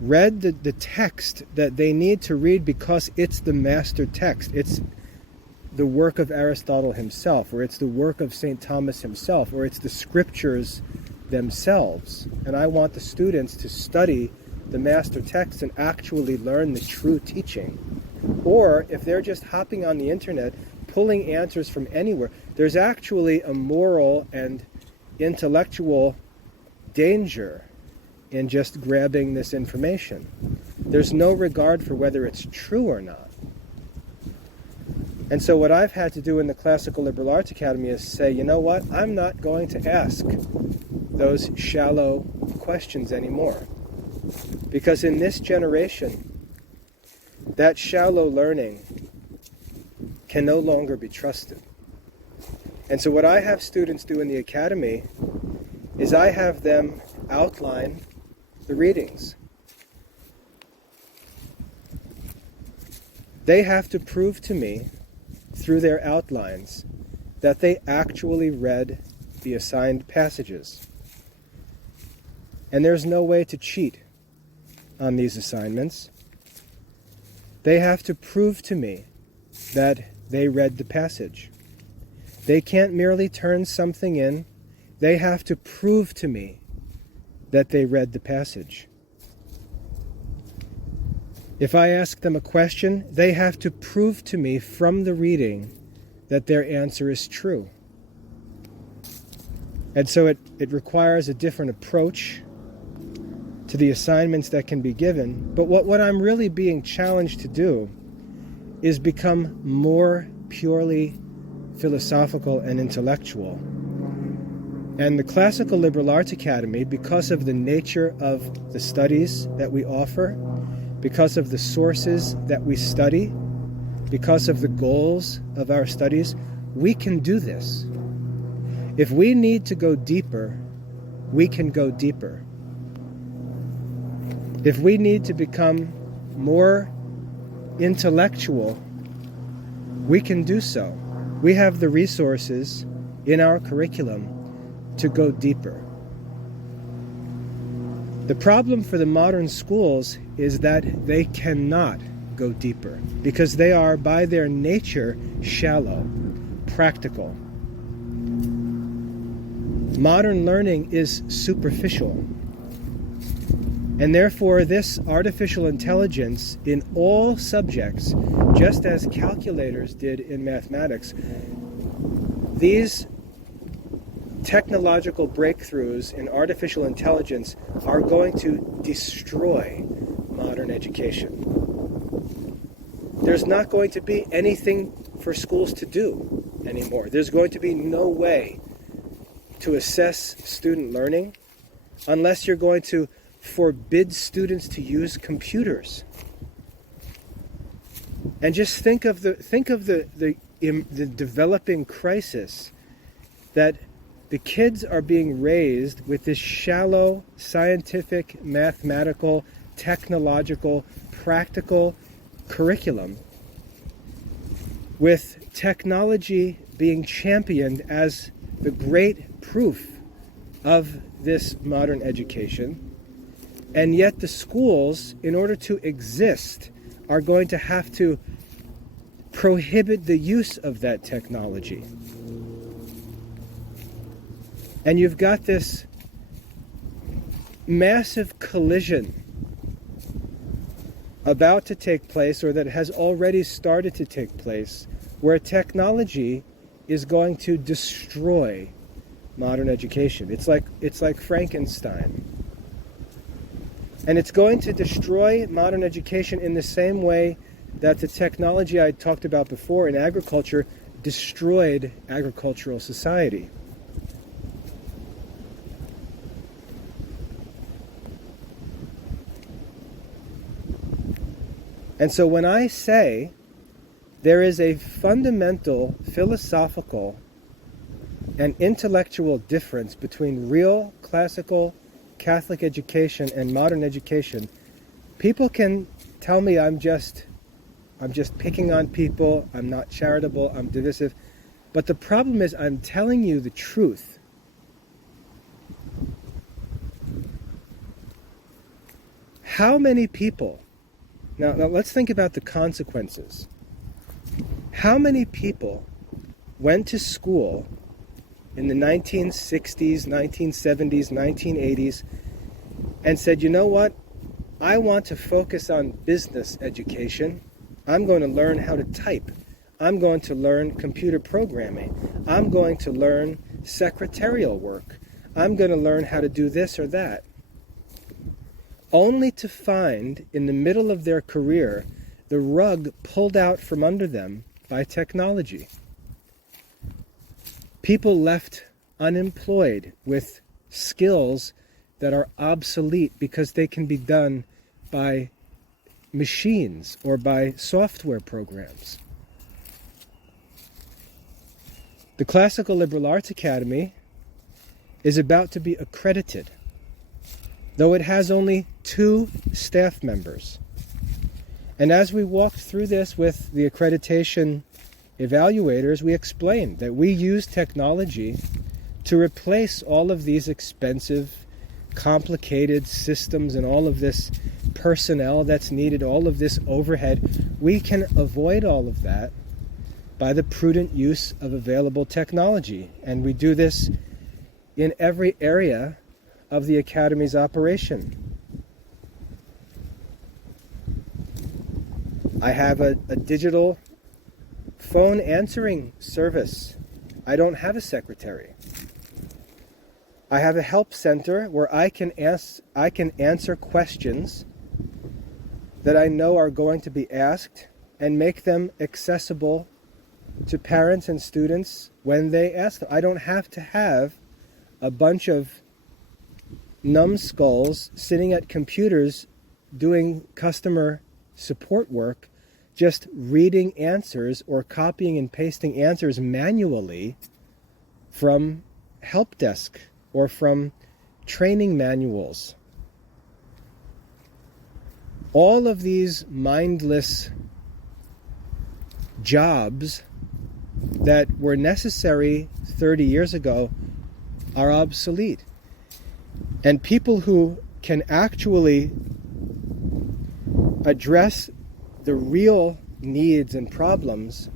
read the text that they need to read because it's the master text. It's the work of Aristotle himself, or it's the work of St. Thomas himself, or it's the scriptures themselves. And I want the students to study the master text and actually learn the true teaching. Or if they're just hopping on the internet, pulling answers from anywhere, there's actually a moral and intellectual danger in just grabbing this information. There's no regard for whether it's true or not. And so what I've had to do in the Classical Liberal Arts Academy is say, you know what, I'm not going to ask those shallow questions anymore. Because in this generation, that shallow learning can no longer be trusted. And so what I have students do in the academy is I have them outline the readings. They have to prove to me through their outlines that they actually read the assigned passages. And there's no way to cheat on these assignments. They have to prove to me that they read the passage. They can't merely turn something in. They have to prove to me that they read the passage. If I ask them a question, they have to prove to me from the reading that their answer is true. And so it requires a different approach to the assignments that can be given. But what I'm really being challenged to do is become more purely philosophical and intellectual. And the Classical Liberal Arts Academy, because of the nature of the studies that we offer, because of the sources that we study, because of the goals of our studies, we can do this. If we need to go deeper, we can go deeper. If we need to become more intellectual, we can do so. We have the resources in our curriculum to go deeper. The problem for the modern schools is that they cannot go deeper because they are, by their nature, shallow, practical. Modern learning is superficial. And therefore, this artificial intelligence in all subjects, just as calculators did in mathematics, these technological breakthroughs in artificial intelligence are going to destroy modern education. There's not going to be anything for schools to do anymore. There's going to be no way to assess student learning unless you're going to forbid students to use computers. And just think of the developing crisis that the kids are being raised with this shallow, scientific, mathematical, technological, practical curriculum, with technology being championed as the great proof of this modern education. And yet the schools, in order to exist, are going to have to prohibit the use of that technology. And you've got this massive collision about to take place, or that has already started to take place, where technology is going to destroy modern education. It's like Frankenstein. And it's going to destroy modern education in the same way that the technology I talked about before in agriculture destroyed agricultural society. And so when I say there is a fundamental philosophical and intellectual difference between real classical Catholic education and modern education, people can tell me I'm just picking on people, I'm not charitable, I'm divisive. But the problem is I'm telling you the truth. How many people, now let's think about the consequences. How many people went to school in the 1960s, 1970s, 1980s, and said, you know what? I want to focus on business education. I'm going to learn how to type. I'm going to learn computer programming. I'm going to learn secretarial work. I'm going to learn how to do this or that. Only to find, in the middle of their career, the rug pulled out from under them by technology. People left unemployed with skills that are obsolete because they can be done by machines or by software programs. The Classical Liberal Arts Academy is about to be accredited, though it has only 2 staff members. And as we walked through this with the accreditation evaluators, we explained that we use technology to replace all of these expensive, complicated systems and all of this personnel that's needed, all of this overhead. We can avoid all of that by the prudent use of available technology. And we do this in every area of the Academy's operation. I have a digital phone answering service. I don't have a secretary. I have a help center where I can answer questions that I know are going to be asked and make them accessible to parents and students when they ask them. I don't have to have a bunch of numbskulls sitting at computers doing customer support work, just reading answers or copying and pasting answers manually from help desk or from training manuals. All of these mindless jobs that were necessary 30 years ago are obsolete. And people who can actually address the real needs and problems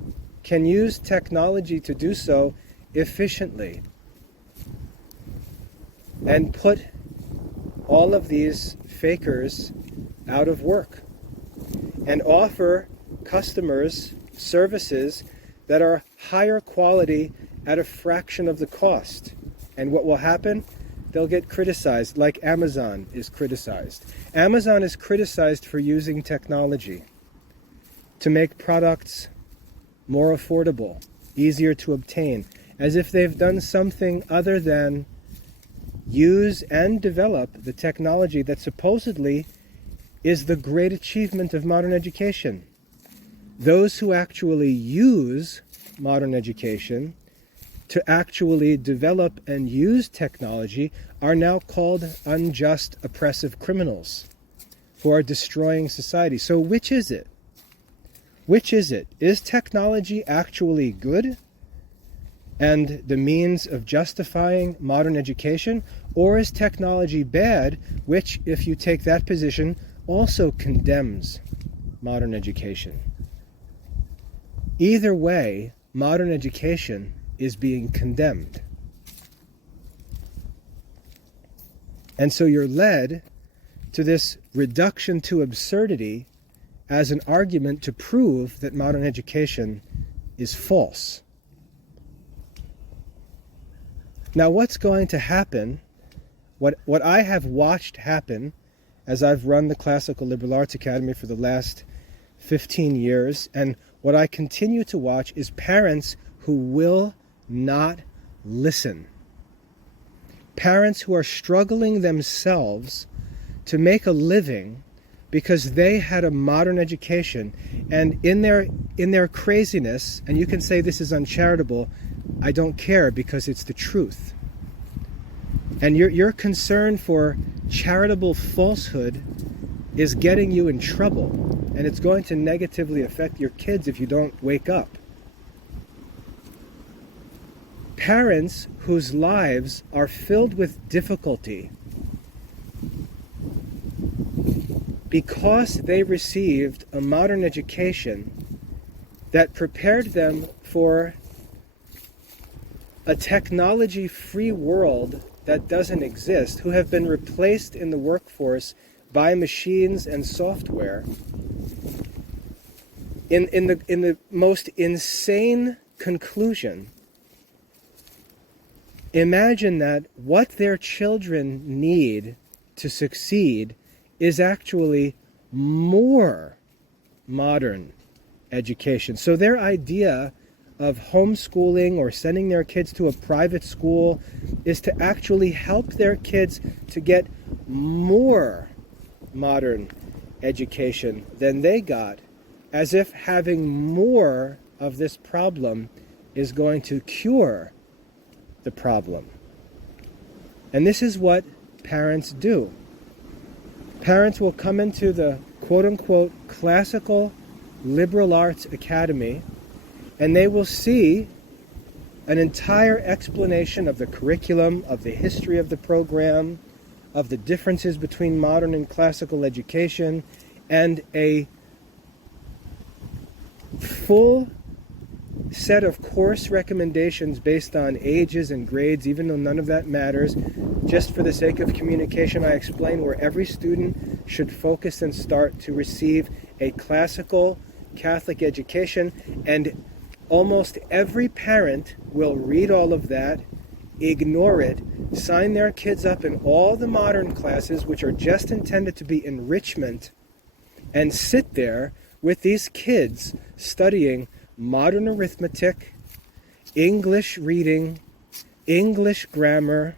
can use technology to do so efficiently and put all of these fakers out of work and offer customers services that are higher quality at a fraction of the cost. And what will happen? They'll get criticized, like Amazon is criticized. Amazon is criticized for using technology to make products more affordable, easier to obtain, as if they've done something other than use and develop the technology that supposedly is the great achievement of modern education. Those who actually use modern education to actually develop and use technology are now called unjust, oppressive criminals who are destroying society. So which is it? Which is it? Is technology actually good and the means of justifying modern education? Or is technology bad, which, if you take that position, also condemns modern education? Either way, modern education is being condemned. And so you're led to this reduction to absurdity as an argument to prove that modern education is false. Now, what's going to happen, what I have watched happen as I've run the Classical Liberal Arts Academy for the last 15 years, and what I continue to watch is parents who will not listen. Parents who are struggling themselves to make a living because they had a modern education, and in their craziness, and you can say this is uncharitable, I don't care because it's the truth. And your concern for charitable falsehood is getting you in trouble, and it's going to negatively affect your kids if you don't wake up. Parents whose lives are filled with difficulty because they received a modern education that prepared them for a technology-free world that doesn't exist, who have been replaced in the workforce by machines and software, in the most insane conclusion. Imagine that what their children need to succeed is actually more modern education. So their idea of homeschooling or sending their kids to a private school is to actually help their kids to get more modern education than they got, as if having more of this problem is going to cure the problem. And this is what parents do. Parents will come into the quote-unquote Classical Liberal Arts Academy, and they will see an entire explanation of the curriculum, of the history of the program, of the differences between modern and classical education, and a full set of course recommendations based on ages and grades, even though none of that matters. Just for the sake of communication, I explain where every student should focus and start to receive a classical Catholic education, and almost every parent will read all of that ignore it, sign their kids up in all the modern classes, which are just intended to be enrichment, and sit there with these kids studying modern arithmetic, English reading, English grammar,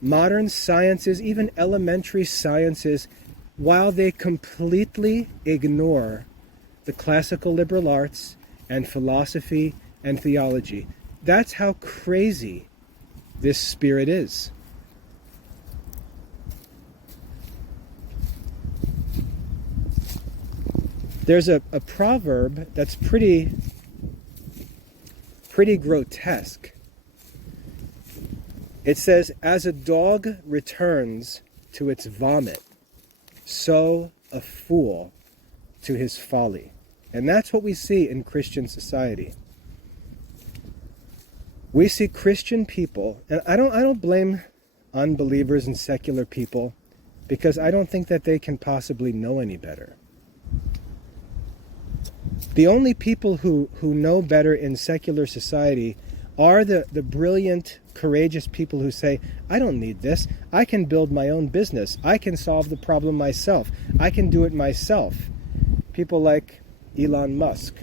modern sciences, even elementary sciences, while they completely ignore the classical liberal arts and philosophy and theology. That's how crazy this spirit is. There's a proverb that's pretty grotesque. It says, "As a dog returns to its vomit, so a fool to his folly." And that's what we see in Christian society. We see Christian people, and I don't blame unbelievers and secular people, because I don't think that they can possibly know any better. The only people who know better in secular society are the brilliant, courageous people who say, I don't need this. I can build my own business. I can solve the problem myself. I can do it myself. People like Elon Musk.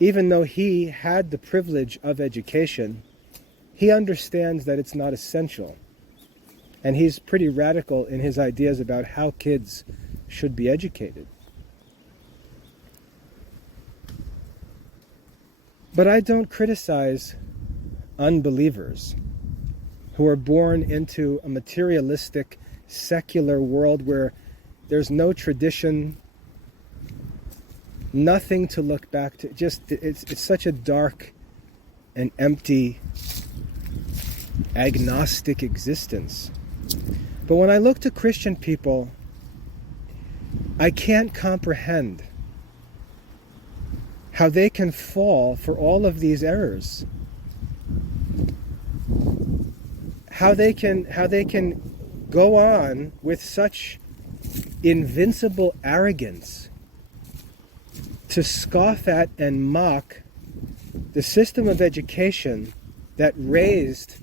Even though he had the privilege of education, he understands that it's not essential. And he's pretty radical in his ideas about how kids should be educated. But I don't criticize unbelievers who are born into a materialistic, secular world where there's no tradition, nothing to look back to. Just it's such a dark and empty, agnostic existence. But when I look to Christian people, I can't comprehend how they can fall for all of these errors. How they can go on with such invincible arrogance to scoff at and mock the system of education that raised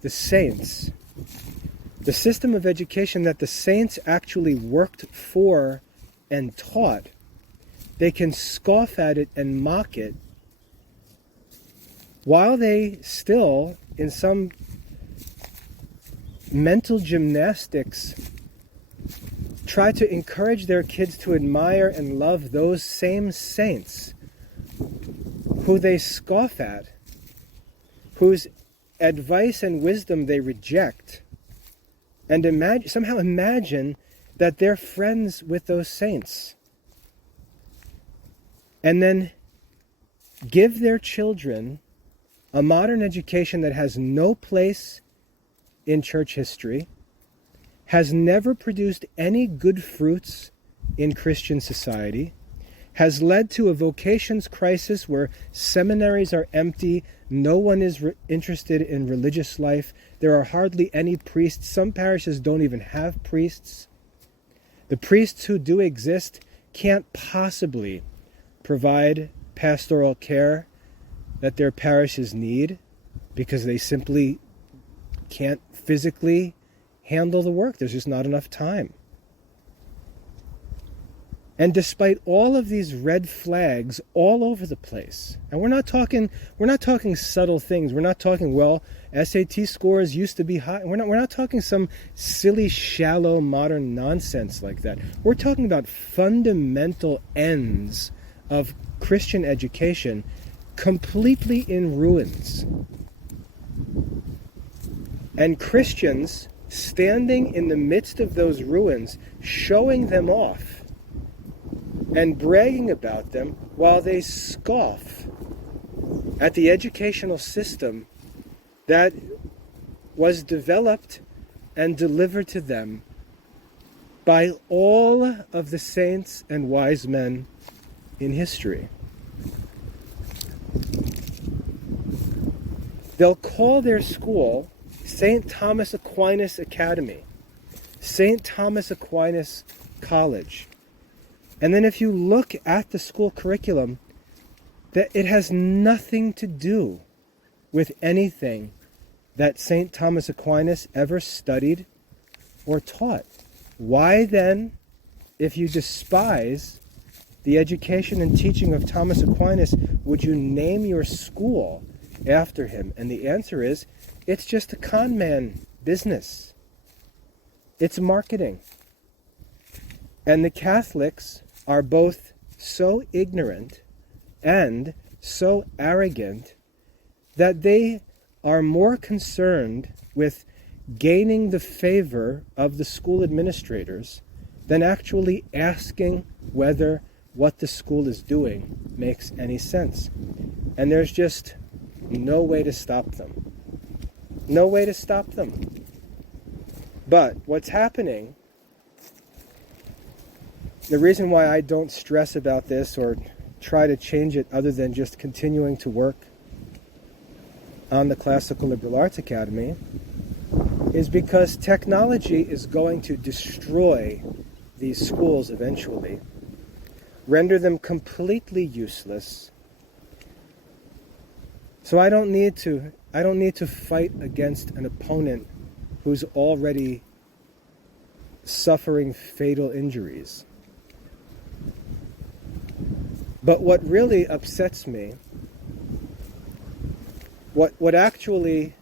the saints. The system of education that the saints actually worked for and taught. They can scoff at it and mock it while they still, in some mental gymnastics, try to encourage their kids to admire and love those same saints who they scoff at, whose advice and wisdom they reject, and somehow imagine that they're friends with those saints. And then give their children a modern education that has no place in church history, has never produced any good fruits in Christian society, has led to a vocations crisis where seminaries are empty, no one is interested in religious life, there are hardly any priests, some parishes don't even have priests. The priests who do exist can't possibly provide pastoral care that their parishes need because they simply can't physically handle the work. There's just not enough time. And despite all of these red flags all over the place, and we're not talking subtle things. We're not talking, well, SAT scores used to be high. We're not talking some silly, shallow, modern nonsense like that. We're talking about fundamental ends of Christian education completely in ruins. And Christians standing in the midst of those ruins, showing them off and bragging about them while they scoff at the educational system that was developed and delivered to them by all of the saints and wise men in history. They'll call their school St. Thomas Aquinas Academy, St. Thomas Aquinas College. And then if you look at the school curriculum, that it has nothing to do with anything that St. Thomas Aquinas ever studied or taught. Why then, if you despise the education and teaching of Thomas Aquinas, would you name your school after him? And the answer is, it's just a con man business. It's marketing. And the Catholics are both so ignorant and so arrogant that they are more concerned with gaining the favor of the school administrators than actually asking whether what the school is doing makes any sense. And there's just no way to stop them. No way to stop them. But what's happening, the reason why I don't stress about this or try to change it other than just continuing to work on the Classical Liberal Arts Academy is because technology is going to destroy these schools eventually, render them completely useless. So I don't need to fight against an opponent who's already suffering fatal injuries. But what really upsets me, what actually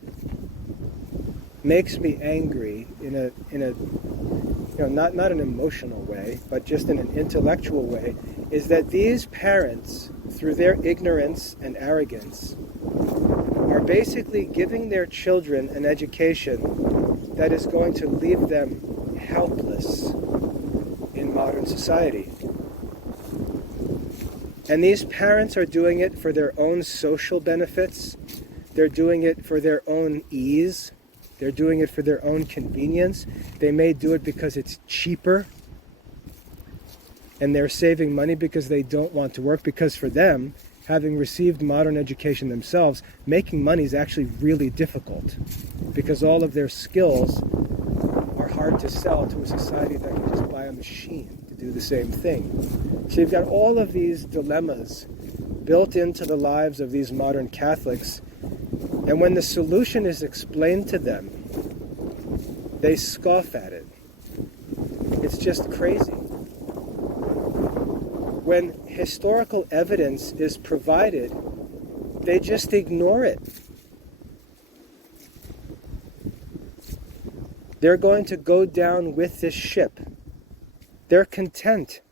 makes me angry in a not an emotional way, but just in an intellectual way, is that these parents, through their ignorance and arrogance, are basically giving their children an education that is going to leave them helpless in modern society. And these parents are doing it for their own social benefits. They're doing it for their own ease. They're doing it for their own convenience. They may do it because it's cheaper. And they're saving money because they don't want to work. Because for them, having received modern education themselves, making money is actually really difficult. Because all of their skills are hard to sell to a society that can just buy a machine to do the same thing. So you've got all of these dilemmas built into the lives of these modern Catholics. And when the solution is explained to them, they scoff at it. It's just crazy. When historical evidence is provided, they just ignore it. They're going to go down with this ship. They're content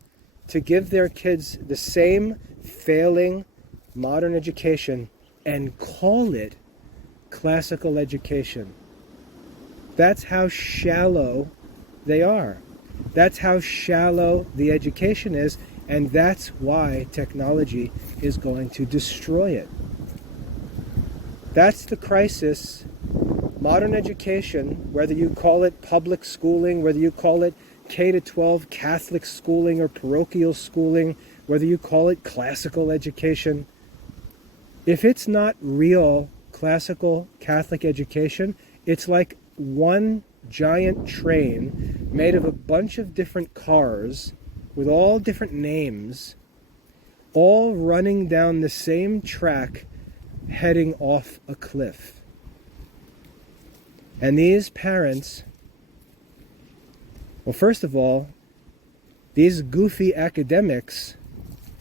to give their kids the same failing modern education and call it classical education. That's how shallow they are. That's how shallow the education is, and that's why technology is going to destroy it. That's the crisis. Modern education, whether you call it public schooling, whether you call it K-12 Catholic schooling or parochial schooling, whether you call it classical education, if it's not real classical Catholic education, it's like one giant train made of a bunch of different cars with all different names, all running down the same track, heading off a cliff. And these parents, well, first of all, these goofy academics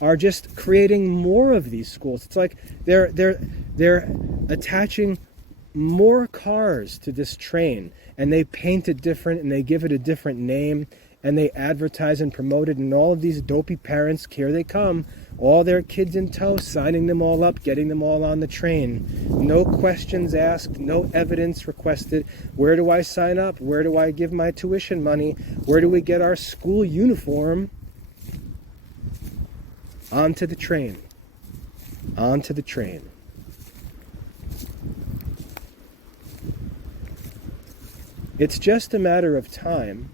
are just creating more of these schools. It's like they're attaching more cars to this train, and they paint it different, and they give it a different name, and they advertise and promote it, and all of these dopey parents, here they come, all their kids in tow, signing them all up, getting them all on the train. No questions asked, no evidence requested. Where do I sign up? Where do I give my tuition money? Where do we get our school uniform? Onto the train. Onto the train. It's just a matter of time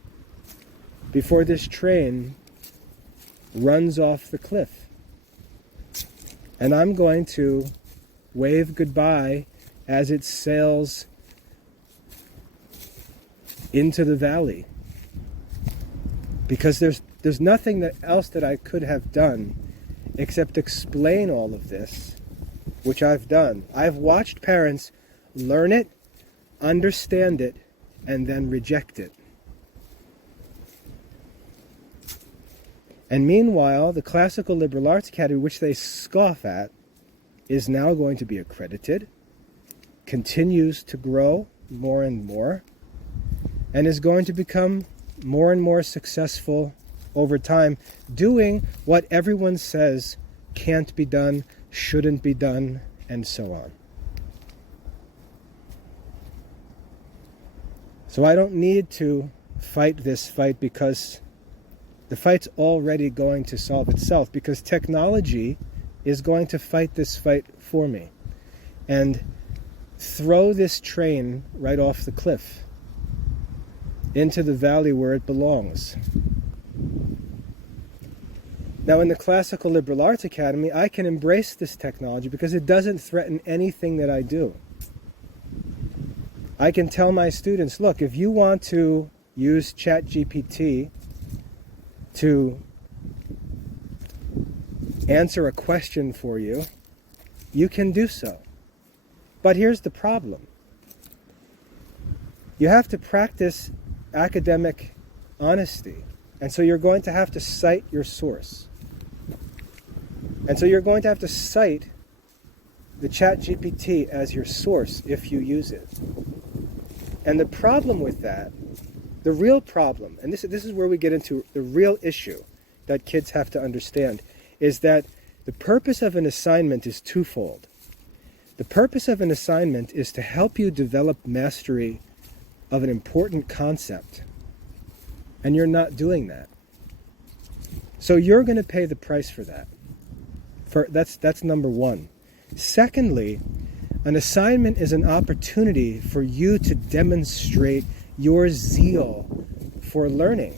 before this train runs off the cliff. And I'm going to wave goodbye as it sails into the valley. Because there's nothing else that I could have done except explain all of this which I've done. I've watched parents learn it, understand it, and then reject it. And meanwhile, the Classical Liberal Arts Academy, which they scoff at, is now going to be accredited, continues to grow more and more, and is going to become more and more successful over time, doing what everyone says can't be done, shouldn't be done, and so on. So I don't need to fight this fight, because the fight's already going to solve itself, because technology is going to fight this fight for me and throw this train right off the cliff into the valley where it belongs. Now, in the Classical Liberal Arts Academy, I can embrace this technology because it doesn't threaten anything that I do. I can tell my students, look, if you want to use ChatGPT to answer a question for you, you can do so. But here's the problem. You have to practice academic honesty. And so you're going to have to cite your source. And so you're going to have to cite the ChatGPT as your source if you use it. And the problem with that, the real problem, and this is where we get into the real issue that kids have to understand, is that the purpose of an assignment is twofold. The purpose of an assignment is to help you develop mastery of an important concept. And you're not doing that. So you're going to pay the price for that. That's number one. Secondly, an assignment is an opportunity for you to demonstrate your zeal for learning.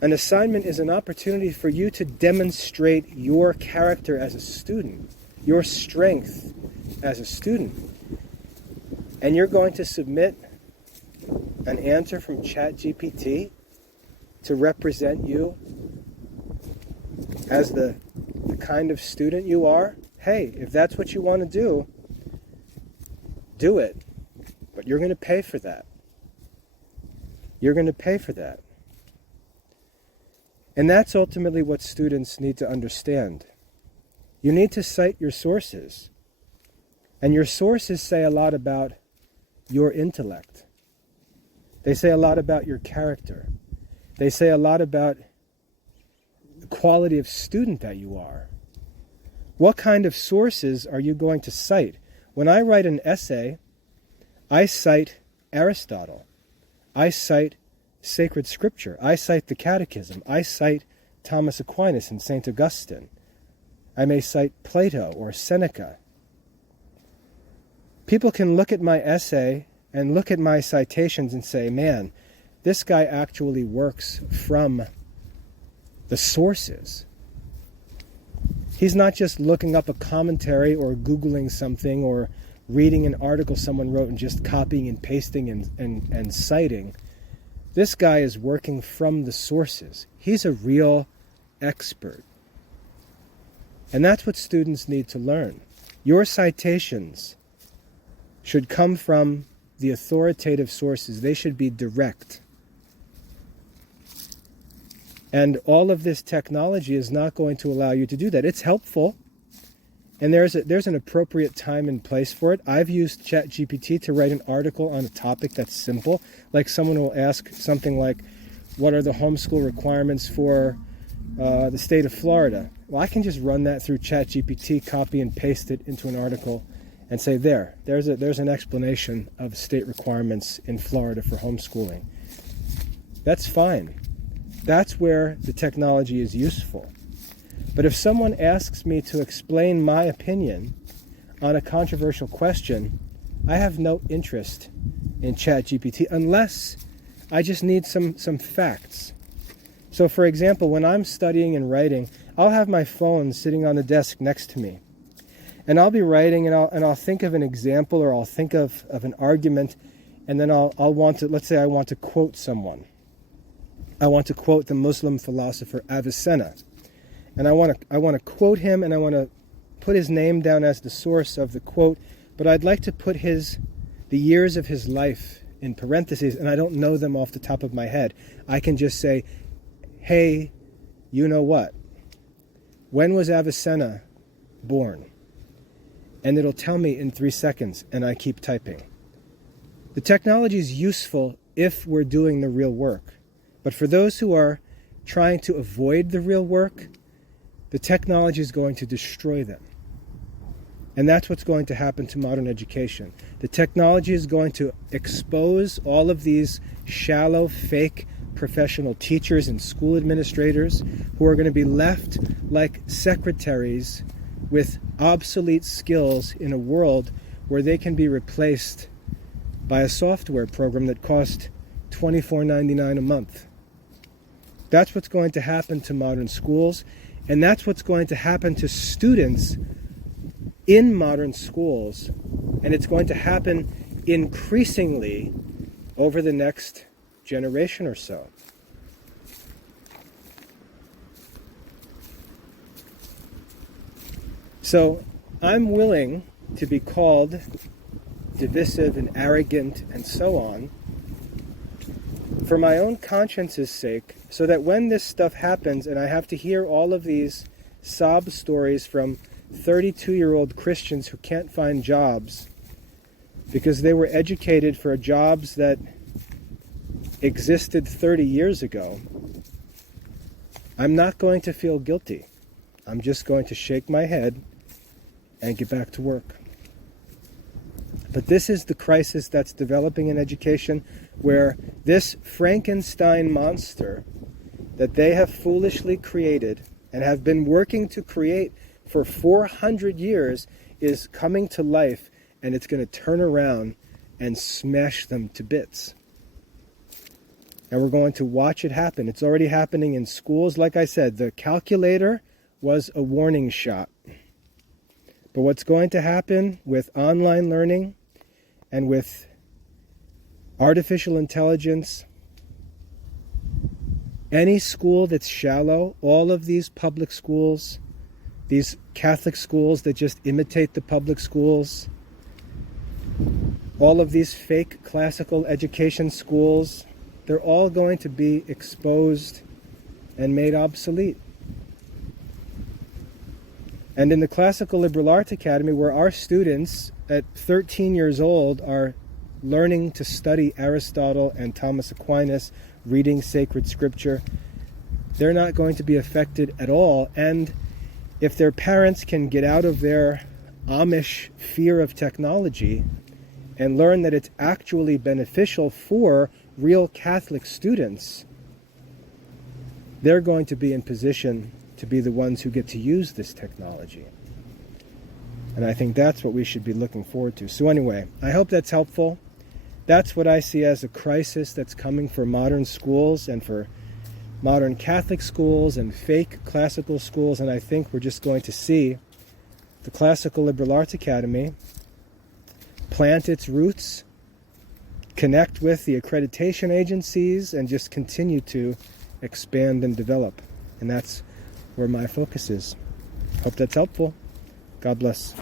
An assignment is an opportunity for you to demonstrate your character as a student, your strength as a student. And you're going to submit an answer from ChatGPT to represent you as the kind of student you are. Hey, if that's what you want to do it. But you're going to pay for that. You're going to pay for that. And that's ultimately what students need to understand. You need to cite your sources. And your sources say a lot about your intellect. They say a lot about your character. They say a lot about the quality of student that you are. What kind of sources are you going to cite? When I write an essay, I cite Aristotle. I cite sacred scripture. I cite the Catechism. I cite Thomas Aquinas and St. Augustine. I may cite Plato or Seneca. People can look at my essay and look at my citations and say, man, this guy actually works from the sources. He's not just looking up a commentary or Googling something or reading an article someone wrote and just copying and pasting and citing. This guy is working from the sources. He's a real expert. And that's what students need to learn. Your citations should come from the authoritative sources. They should be direct. And all of this technology is not going to allow you to do that. It's helpful. And there's an appropriate time and place for it. I've used ChatGPT to write an article on a topic that's simple. Like someone will ask something like, what are the homeschool requirements for the state of Florida? Well, I can just run that through ChatGPT, copy and paste it into an article, and say, there's an explanation of state requirements in Florida for homeschooling. That's fine. That's where the technology is useful. But if someone asks me to explain my opinion on a controversial question, I have no interest in ChatGPT unless I just need some facts. So for example, when I'm studying and writing, I'll have my phone sitting on the desk next to me. And I'll be writing and I'll think of an example, or I'll think of an argument, and then I'll want to, let's say I want to quote someone. I want to quote the Muslim philosopher Avicenna. And I want to quote him, and I want to put his name down as the source of the quote, but I'd like to put the years of his life in parentheses, and I don't know them off the top of my head. I can just say, hey, you know what? When was Avicenna born? And it'll tell me in 3 seconds, and I keep typing. The technology is useful if we're doing the real work. But for those who are trying to avoid the real work, the technology is going to destroy them. And that's what's going to happen to modern education. The technology is going to expose all of these shallow, fake professional teachers and school administrators who are going to be left like secretaries with obsolete skills in a world where they can be replaced by a software program that costs $24.99 a month. That's what's going to happen to modern schools, and that's what's going to happen to students in modern schools, and it's going to happen increasingly over the next generation or so. So I'm willing to be called divisive and arrogant and so on for my own conscience's sake, so that when this stuff happens and I have to hear all of these sob stories from 32-year-old Christians who can't find jobs because they were educated for jobs that existed 30 years ago, I'm not going to feel guilty. I'm just going to shake my head and get back to work. But this is the crisis that's developing in education, where this Frankenstein monster that they have foolishly created and have been working to create for 400 years is coming to life, and it's going to turn around and smash them to bits. And we're going to watch it happen. It's already happening in schools. Like I said, the calculator was a warning shot. But what's going to happen with online learning and with artificial intelligence, any school that's shallow, all of these public schools, these Catholic schools that just imitate the public schools, all of these fake classical education schools, they're all going to be exposed and made obsolete. And in the Classical Liberal Arts Academy, where our students at 13 years old are learning to study Aristotle and Thomas Aquinas, reading sacred scripture, they're not going to be affected at all. And if their parents can get out of their Amish fear of technology and learn that it's actually beneficial for real Catholic students, they're going to be in position to be the ones who get to use this technology. And I think that's what we should be looking forward to. So anyway, I hope that's helpful. That's what I see as a crisis that's coming for modern schools and for modern Catholic schools and fake classical schools. And I think we're just going to see the Classical Liberal Arts Academy plant its roots, connect with the accreditation agencies, and just continue to expand and develop. And that's where my focus is. Hope that's helpful. God bless.